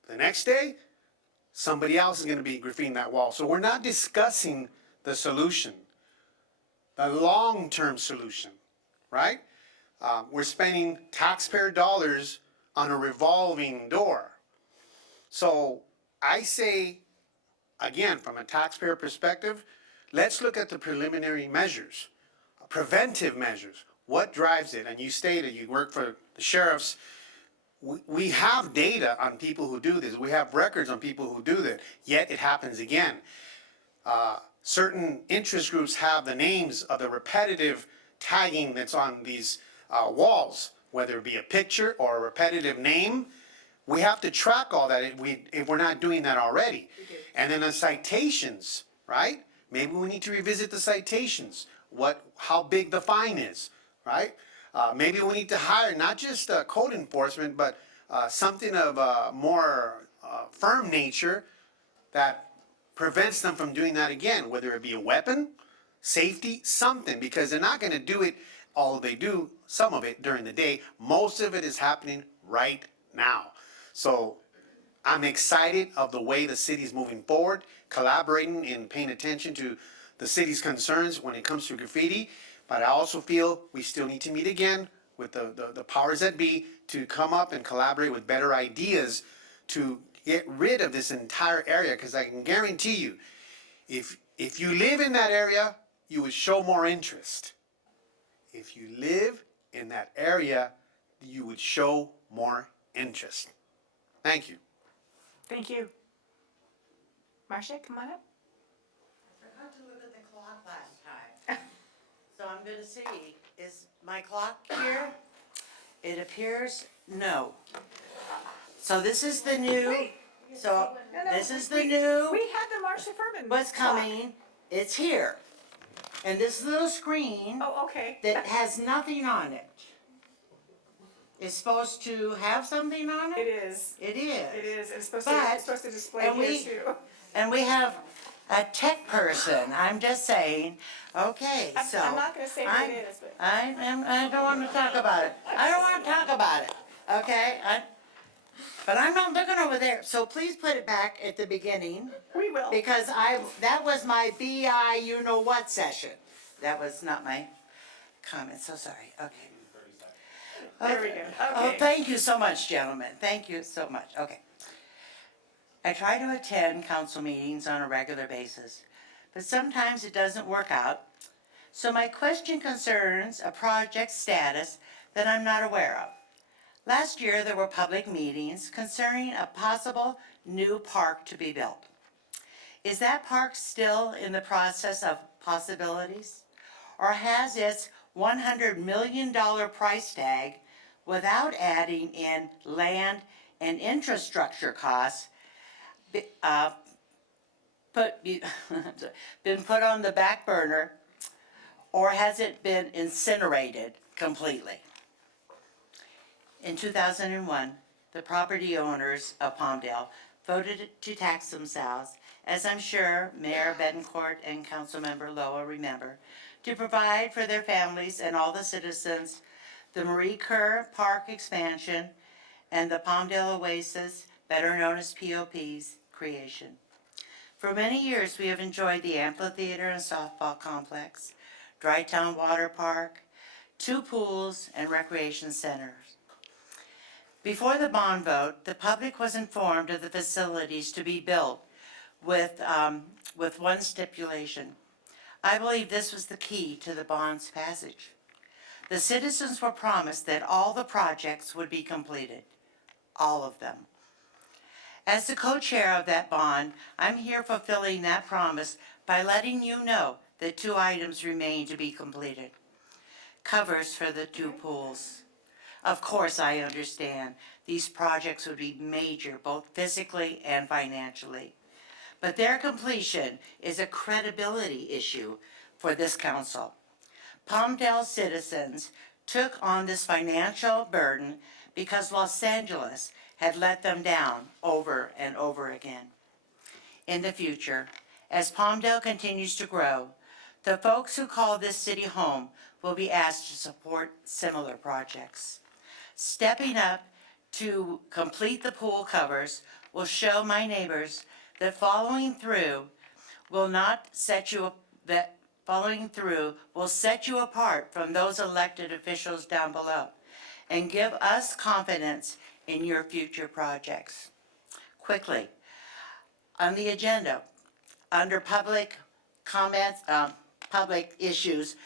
the next day, somebody else is going to be graffitiing that wall. So we're not discussing the solution, the long-term solution, right? We're spending taxpayer dollars on a revolving door. So I say, again, from a taxpayer perspective, let's look at the preliminary measures, preventive measures. What drives it? And you stated you work for the sheriffs. We have data on people who do this. We have records on people who do this, yet it happens again. Certain interest groups have the names of the repetitive tagging that's on these walls, whether it be a picture or a repetitive name. We have to track all that if we're not doing that already. And then the citations, right? Maybe we need to revisit the citations, how big the fine is, right? Maybe we need to hire not just code enforcement, but something of a more firm nature that prevents them from doing that again, whether it be a weapon, safety, something, because they're not going to do it, although they do some of it during the day. Most of it is happening right now. So I'm excited of the way the city's moving forward, collaborating and paying attention to the city's concerns when it comes to graffiti. But I also feel we still need to meet again with the powers that be to come up and collaborate with better ideas to get rid of this entire area. Because I can guarantee you, if you live in that area, you would show more interest. If you live in that area, you would show more interest. Thank you. Thank you. Marcia, come on up. I forgot to look at the clock last time. So I'm gonna see, is my clock here? It appears, no. So this is the new, this is the new, We had the Marcia Furman. what's clock. coming, it's here. And this little screen Oh, okay. that has nothing on it is supposed to have something on it? It is. It is. It is. It's supposed to display and here we- too. And we have a tech person, I'm just saying, okay, so. I'm not gonna say what it is, but. I don't wanna talk about it. I don't wanna talk about it, okay? But I'm not looking over there, so please put it back at the beginning. We will. Because that was my BI you-know-what session. That was not my comment, so sorry, okay. There we go. Oh, Okay. thank you so much, gentlemen, thank you so much, okay. I try to attend council meetings on a regular basis, but sometimes it doesn't work out. So my question concerns a project status that I'm not aware of. Last year, there were public meetings concerning a possible new park to be built. Is that park still in the process of possibilities? Or has its $100 million price tag, without adding in land and infrastructure costs, been put on the back burner, or has it been incinerated completely? In 2001, the property owners of Palmdale voted to tax themselves, as I'm sure Mayor Betancourt and Councilmember Loa remember, to provide for their families and all the citizens the Marie Kerr Park expansion and the Palmdale Oasis, better known as POP's, creation. For many years, we have enjoyed the amphitheater and softball complex, Dry Town Water Park, 2 pools, and recreation centers. Before the bond vote, the public was informed of the facilities to be built with one stipulation. I believe this was the key to the bond's passage. The citizens were promised that all the projects would be completed, all of them. As the co-chair of that bond, I'm here fulfilling that promise by letting you know that 2 items remain to be completed. Covers for the 2 pools. Of course, I understand these projects would be major, both physically and financially. But their completion is a credibility issue for this council. Palmdale citizens took on this financial burden because Los Angeles had let them down over and over again. In the future, as Palmdale continues to grow, the folks who call this city home will be asked to support similar projects. Stepping up to complete the pool covers will show my neighbors that following through will set you apart from those elected officials down below and give us confidence in your future projects. Quickly, on the agenda, under public comments, public issues,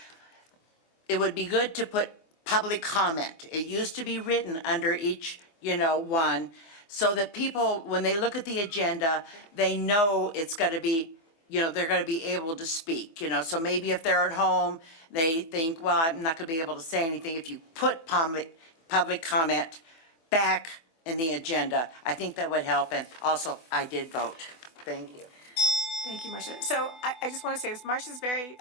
it would be good to put public comment. It used to be written under each, one, so that people, when they look at the agenda, they know it's gonna be, they're gonna be able to speak, So maybe if they're at home, they think, well, I'm not gonna be able to say anything. If you put public comment back in the agenda, I think that would help, and also, I did vote. Thank you. Thank you, Marcia. So I just want to say this, Marcia's very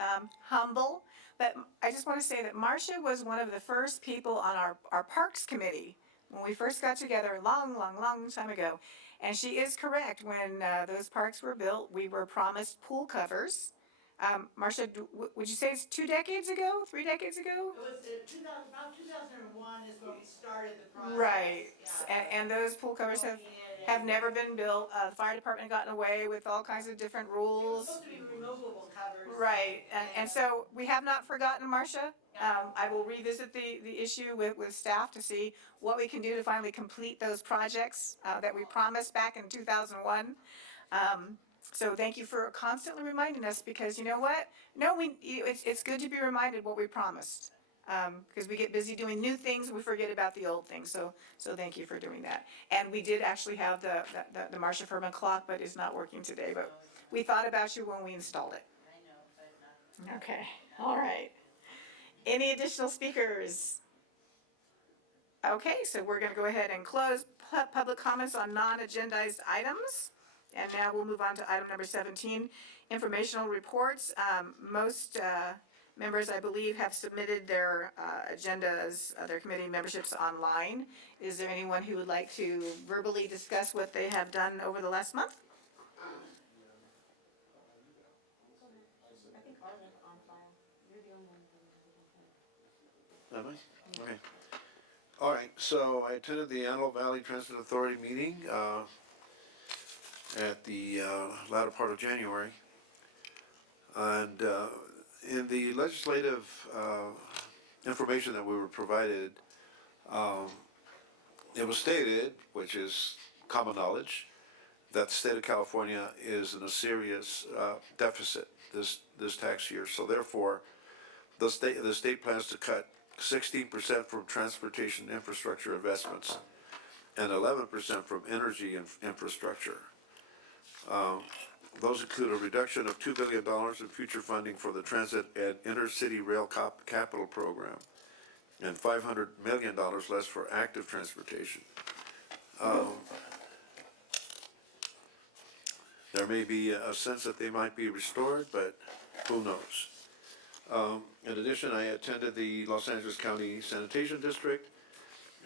humble, but I just want to say that Marcia was one of the first people on our Parks Committee when we first got together a long time ago. And she is correct, when those parks were built, we were promised pool covers. Marcia, would you say it's 2 decades ago, 3 decades ago? It was about 2001 is when we started the process. Right, Yeah. and those pool covers have never been built. The fire department gotten away with all kinds of different rules. Supposed to be removable covers. Right, and so we have not forgotten Marcia. I will revisit the issue with staff to see what we can do to finally complete those projects that we promised back in 2001. So thank you for constantly reminding us, because you know what? No, it's good to be reminded what we promised. Because we get busy doing new things, we forget about the old things. So thank you for doing that. And we did actually have the Marcia Furman clock, but it's not working today. But we thought about you when we installed it. I know, but not. Okay, all right. Any additional speakers? Okay, so we're gonna go ahead and close public comments on non-agendized items. And now we'll move on to item number 17, informational reports. Most members, I believe, have submitted their agendas, their committee memberships online. Is there anyone who would like to verbally discuss what they have done over the last month? Am I? Okay. All right, so I attended the Antelope Valley Transit Authority meeting at the latter part of January. And in the legislative information that we were provided, it was stated, which is common knowledge, that the state of California is in a serious deficit this tax year. So therefore, the state plans to cut 16% from transportation infrastructure investments and 11% from energy infrastructure. Those include a reduction of $2 billion in future funding for the Transit and Intercity Rail Capital Program and $500 million less for active transportation. There may be a sense that they might be restored, but who knows? In addition, I attended the Los Angeles County Sanitation District,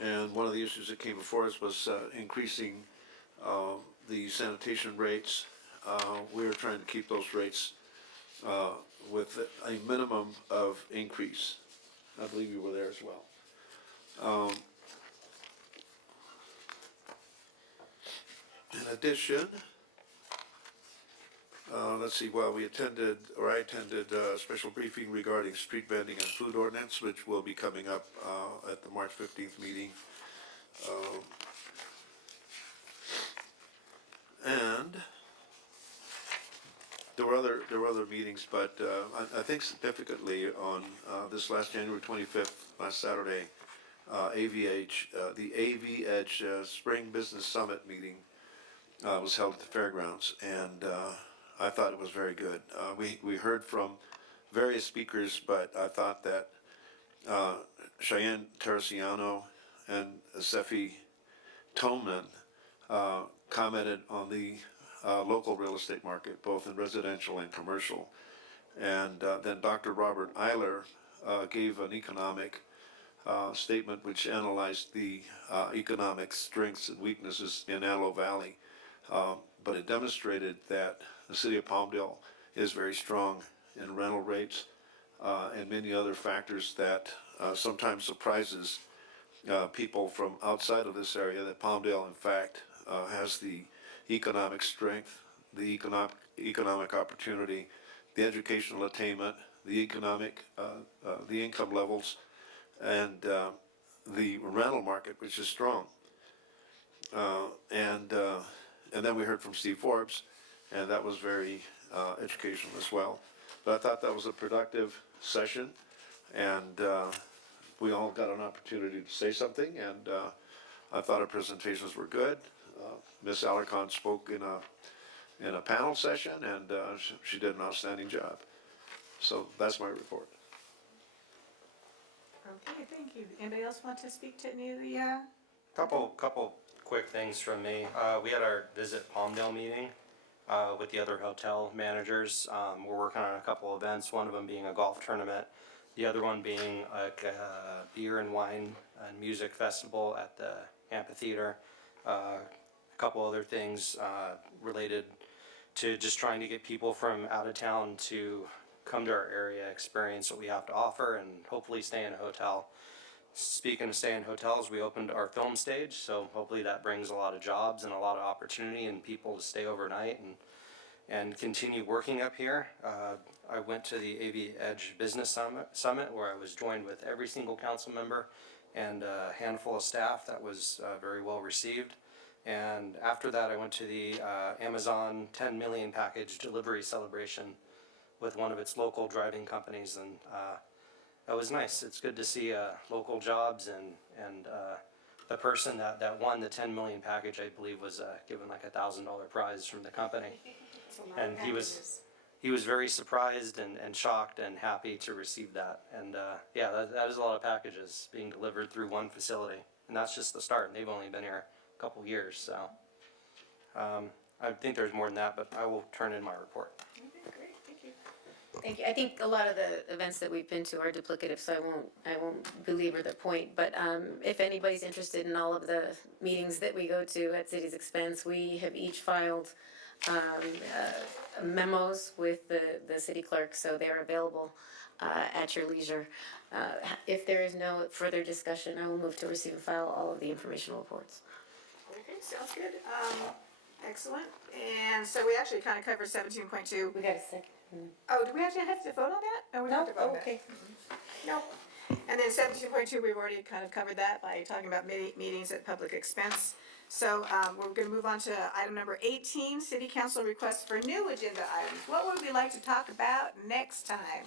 and one of the issues that came before us was increasing the sanitation rates. We're trying to keep those rates with a minimum of increase. I believe you were there as well. In addition, let's see, I attended a special briefing regarding street vending and food ordinance, which will be coming up at the March 15th meeting. And there were other meetings, but I think significantly on this last January 25th, last Saturday, the AV Edge Spring Business Summit meeting was held at the fairgrounds, and I thought it was very good. We heard from various speakers, but I thought that Cheyenne Teresiano and Sefi Toman commented on the local real estate market, both in residential and commercial. And then Dr. Robert Eiler gave an economic statement which analyzed the economic strengths and weaknesses in Antelope Valley. But it demonstrated that the city of Palmdale is very strong in rental rates and many other factors that sometimes surprises people from outside of this area, that Palmdale, in fact, has the economic strength, the economic opportunity, the educational attainment, the income levels, and the rental market, which is strong. And then we heard from Steve Forbes, and that was very educational as well. But I thought that was a productive session, and we all got an opportunity to say something, and I thought our presentations were good. Ms. Alarcon spoke in a panel session, and she did an outstanding job. So that's my report. Okay, thank you. Anybody else want to speak to any of the, Couple quick things from me. We had our Visit Palmdale meeting with the other hotel managers. We're working on a couple events, one of them being a golf tournament, the other one being like a beer and wine and music festival at the amphitheater. A couple other things related to just trying to get people from out of town to come to our area, experience what we have to offer, and hopefully stay in a hotel. Speaking of staying in hotels, we opened our film stage, so hopefully that brings a lot of jobs and a lot of opportunity and people to stay overnight and continue working up here. I went to the AV Edge Business Summit where I was joined with every single council member and a handful of staff. That was very well received. And after that, I went to the Amazon 10 million package delivery celebration with one of its local driving companies, and that was nice. It's good to see local jobs, and the person that won the 10 million package, I believe, was given like $1,000 prize from the company, and he was very surprised and shocked and happy to receive that. And yeah, that is a lot of packages being delivered through one facility, and that's just the start. They've only been here a couple years, so I think there's more than that, but I will turn in my report. great, thank you. Thank you. I think a lot of the events that we've been to are duplicative, so I won't belabor the point. But if anybody's interested in all of the meetings that we go to at city's expense, we have each filed memos with the city clerk, so they're available at your leisure. If there is no further discussion, I will move to receive and file all of the informational reports. Okay, sounds good. Excellent. And so we actually kind of covered 17.2. We got a second. Oh, do we actually have to vote on that? Oh, we don't have to vote on that. Okay. No. And then 17.2, we've already kind of covered that by talking about meetings at public expense. So we're going to move on to item number 18, City Council requests for new agenda items. What would we like to talk about next time?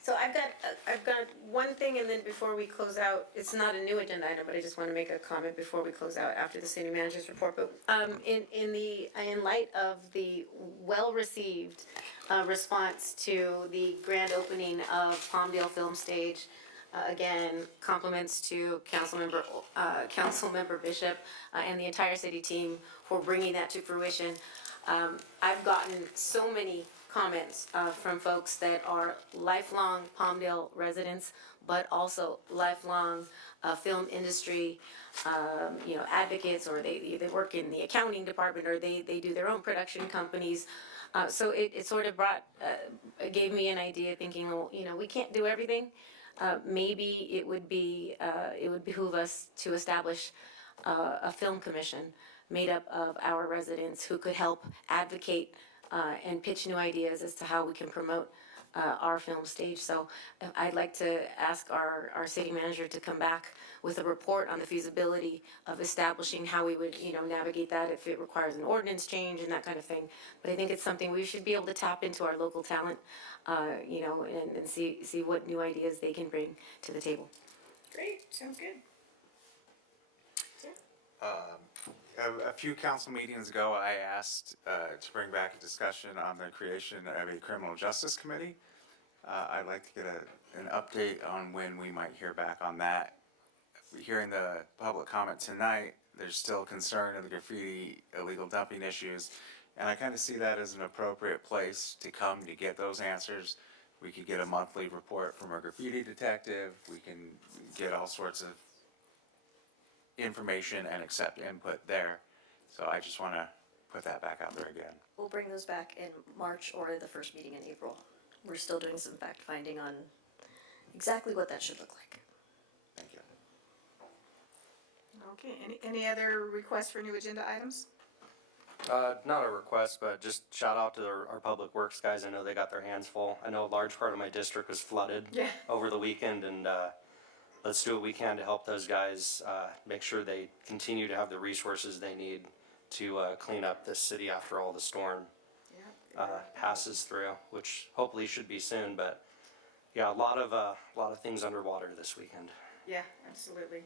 So I've got one thing, and then before we close out, it's not a new agenda item, but I just want to make a comment before we close out after the city manager's report. But in light of the well-received response to the grand opening of Palmdale Film Stage, again, compliments to Councilmember Bishop and the entire city team for bringing that to fruition. I've gotten so many comments from folks that are lifelong Palmdale residents, but also lifelong film industry, advocates, or they work in the accounting department, or they do their own production companies. So it sort of gave me an idea, thinking, well, we can't do everything. Maybe it would behoove us to establish a film commission made up of our residents who could help advocate and pitch new ideas as to how we can promote our film stage. So I'd like to ask our city manager to come back with a report on the feasibility of establishing how we would, navigate that if it requires an ordinance change and that kind of thing. But I think it's something we should be able to tap into our local talent, and see what new ideas they can bring to the table. Great, sounds good. Sir? A few council meetings ago, I asked to bring back a discussion on the creation of a criminal justice committee. I'd like to get an update on when we might hear back on that. Hearing the public comment tonight, there's still concern of the graffiti illegal dumping issues, and I kind of see that as an appropriate place to come to get those answers. We could get a monthly report from a graffiti detective. We can get all sorts of information and accept input there. So I just want to put that back out there again. We'll bring those back in March or the first meeting in April. We're still doing some fact finding on exactly what that should look like. Thank you. Okay, any other requests for new agenda items? Not a request, but just shout out to our public works guys. I know they got their hands full. I know a large part of my district was flooded over the weekend, and let's do what we can to help those guys make sure they continue to have the resources they need to clean up this city after all the storm passes through, which hopefully should be soon. But yeah, a lot of things underwater this weekend. Yeah, absolutely.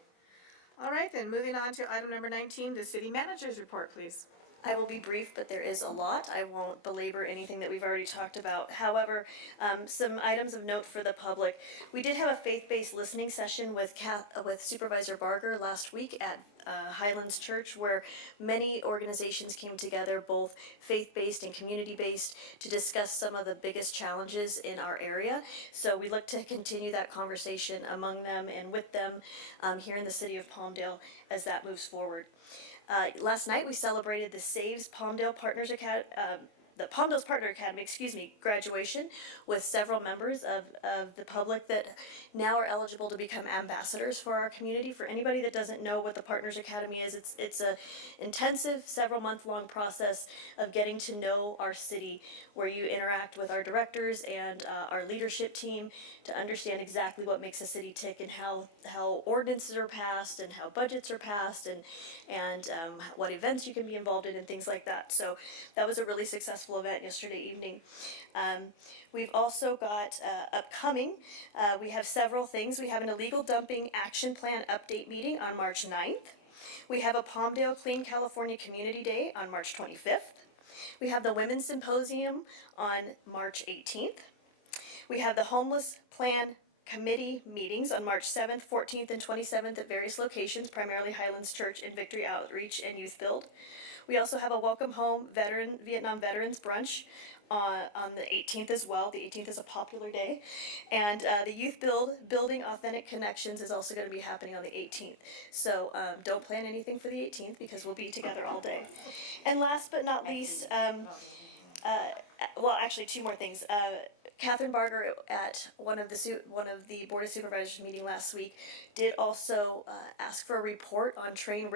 All right, then, moving on to item number 19, the city manager's report, please. I will be brief, but there is a lot. I won't belabor anything that we've already talked about. However, some items of note for the public. We did have a faith-based listening session with Supervisor Barger last week at Highlands Church, where many organizations came together, both faith-based and community-based, to discuss some of the biggest challenges in our area. So we look to continue that conversation among them and with them here in the city of Palmdale as that moves forward. Last night we celebrated the Saves Palmdale Partners Academy, the Palmdale's Partner Academy, graduation with several members of the public that now are eligible to become ambassadors for our community. For anybody that doesn't know what the Partners Academy is, it's a intensive, several month long process of getting to know our city, where you interact with our directors and our leadership team to understand exactly what makes a city tick and how ordinances are passed and how budgets are passed and what events you can be involved in and things like that. So that was a really successful event yesterday evening. We've also got upcoming, we have several things. We have an illegal dumping action plan update meeting on March 9th. We have a Palmdale Clean California Community Day on March 25th. We have the Women's Symposium on March 18th. We have the Homeless Plan Committee meetings on March 7th, 14th, and 27th at various locations, primarily Highlands Church and Victory Outreach and Youth Build. We also have a Welcome Home Vietnam Veterans Brunch on the 18th as well. The 18th is a popular day. And the Youth Building Authentic Connections is also going to be happening on the 18th. So don't plan anything for the 18th because we'll be together all day. And last but not least, well, actually two more things. Catherine Barger at one of the Board of Supervisors meeting last week did also ask for a report on train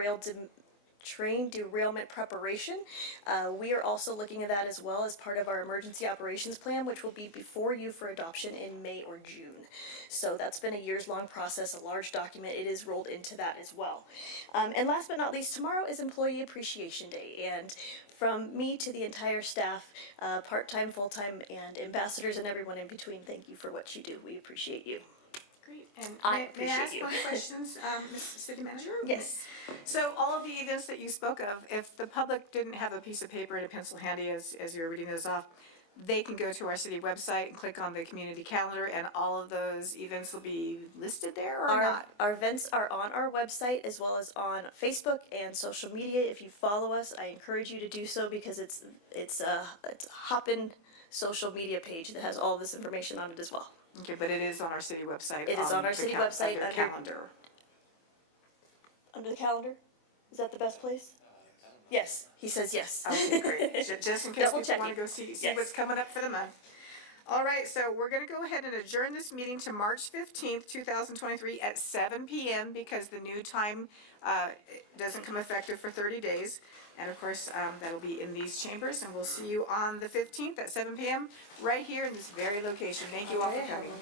derailment preparation. We are also looking at that as well as part of our emergency operations plan, which will be before you for adoption in May or June. So that's been a years-long process, a large document. It is rolled into that as well. And last but not least, tomorrow is Employee Appreciation Day, and from me to the entire staff, part-time, full-time, and ambassadors and everyone in between, thank you for what you do. We appreciate you. Great, and I may I appreciate ask you. one questions, Ms. City Manager? Yes. So all of the events that you spoke of, if the public didn't have a piece of paper and a pencil handy as you're reading those off, they can go to our city website and click on the community calendar, and all of those events will be listed there or not? Our events are on our website as well as on Facebook and social media. If you follow us, I encourage you to do so because it's a hoppin' social media page that has all this information on it as well. Okay, but it is on our city website. It is on our city website under calendar. Under the calendar? Is that the best place? Yes, he says yes. Okay, great. Just in case Double people want to checking. go see Yes. what's coming up for the month. All right, so we're going to go ahead and adjourn this meeting to March 15th, 2023 at 7 p.m. because the new time doesn't come effective for 30 days. And of course, that'll be in these chambers, and we'll see you on the 15th at 7 p.m. right here in this very location. Thank you all for coming.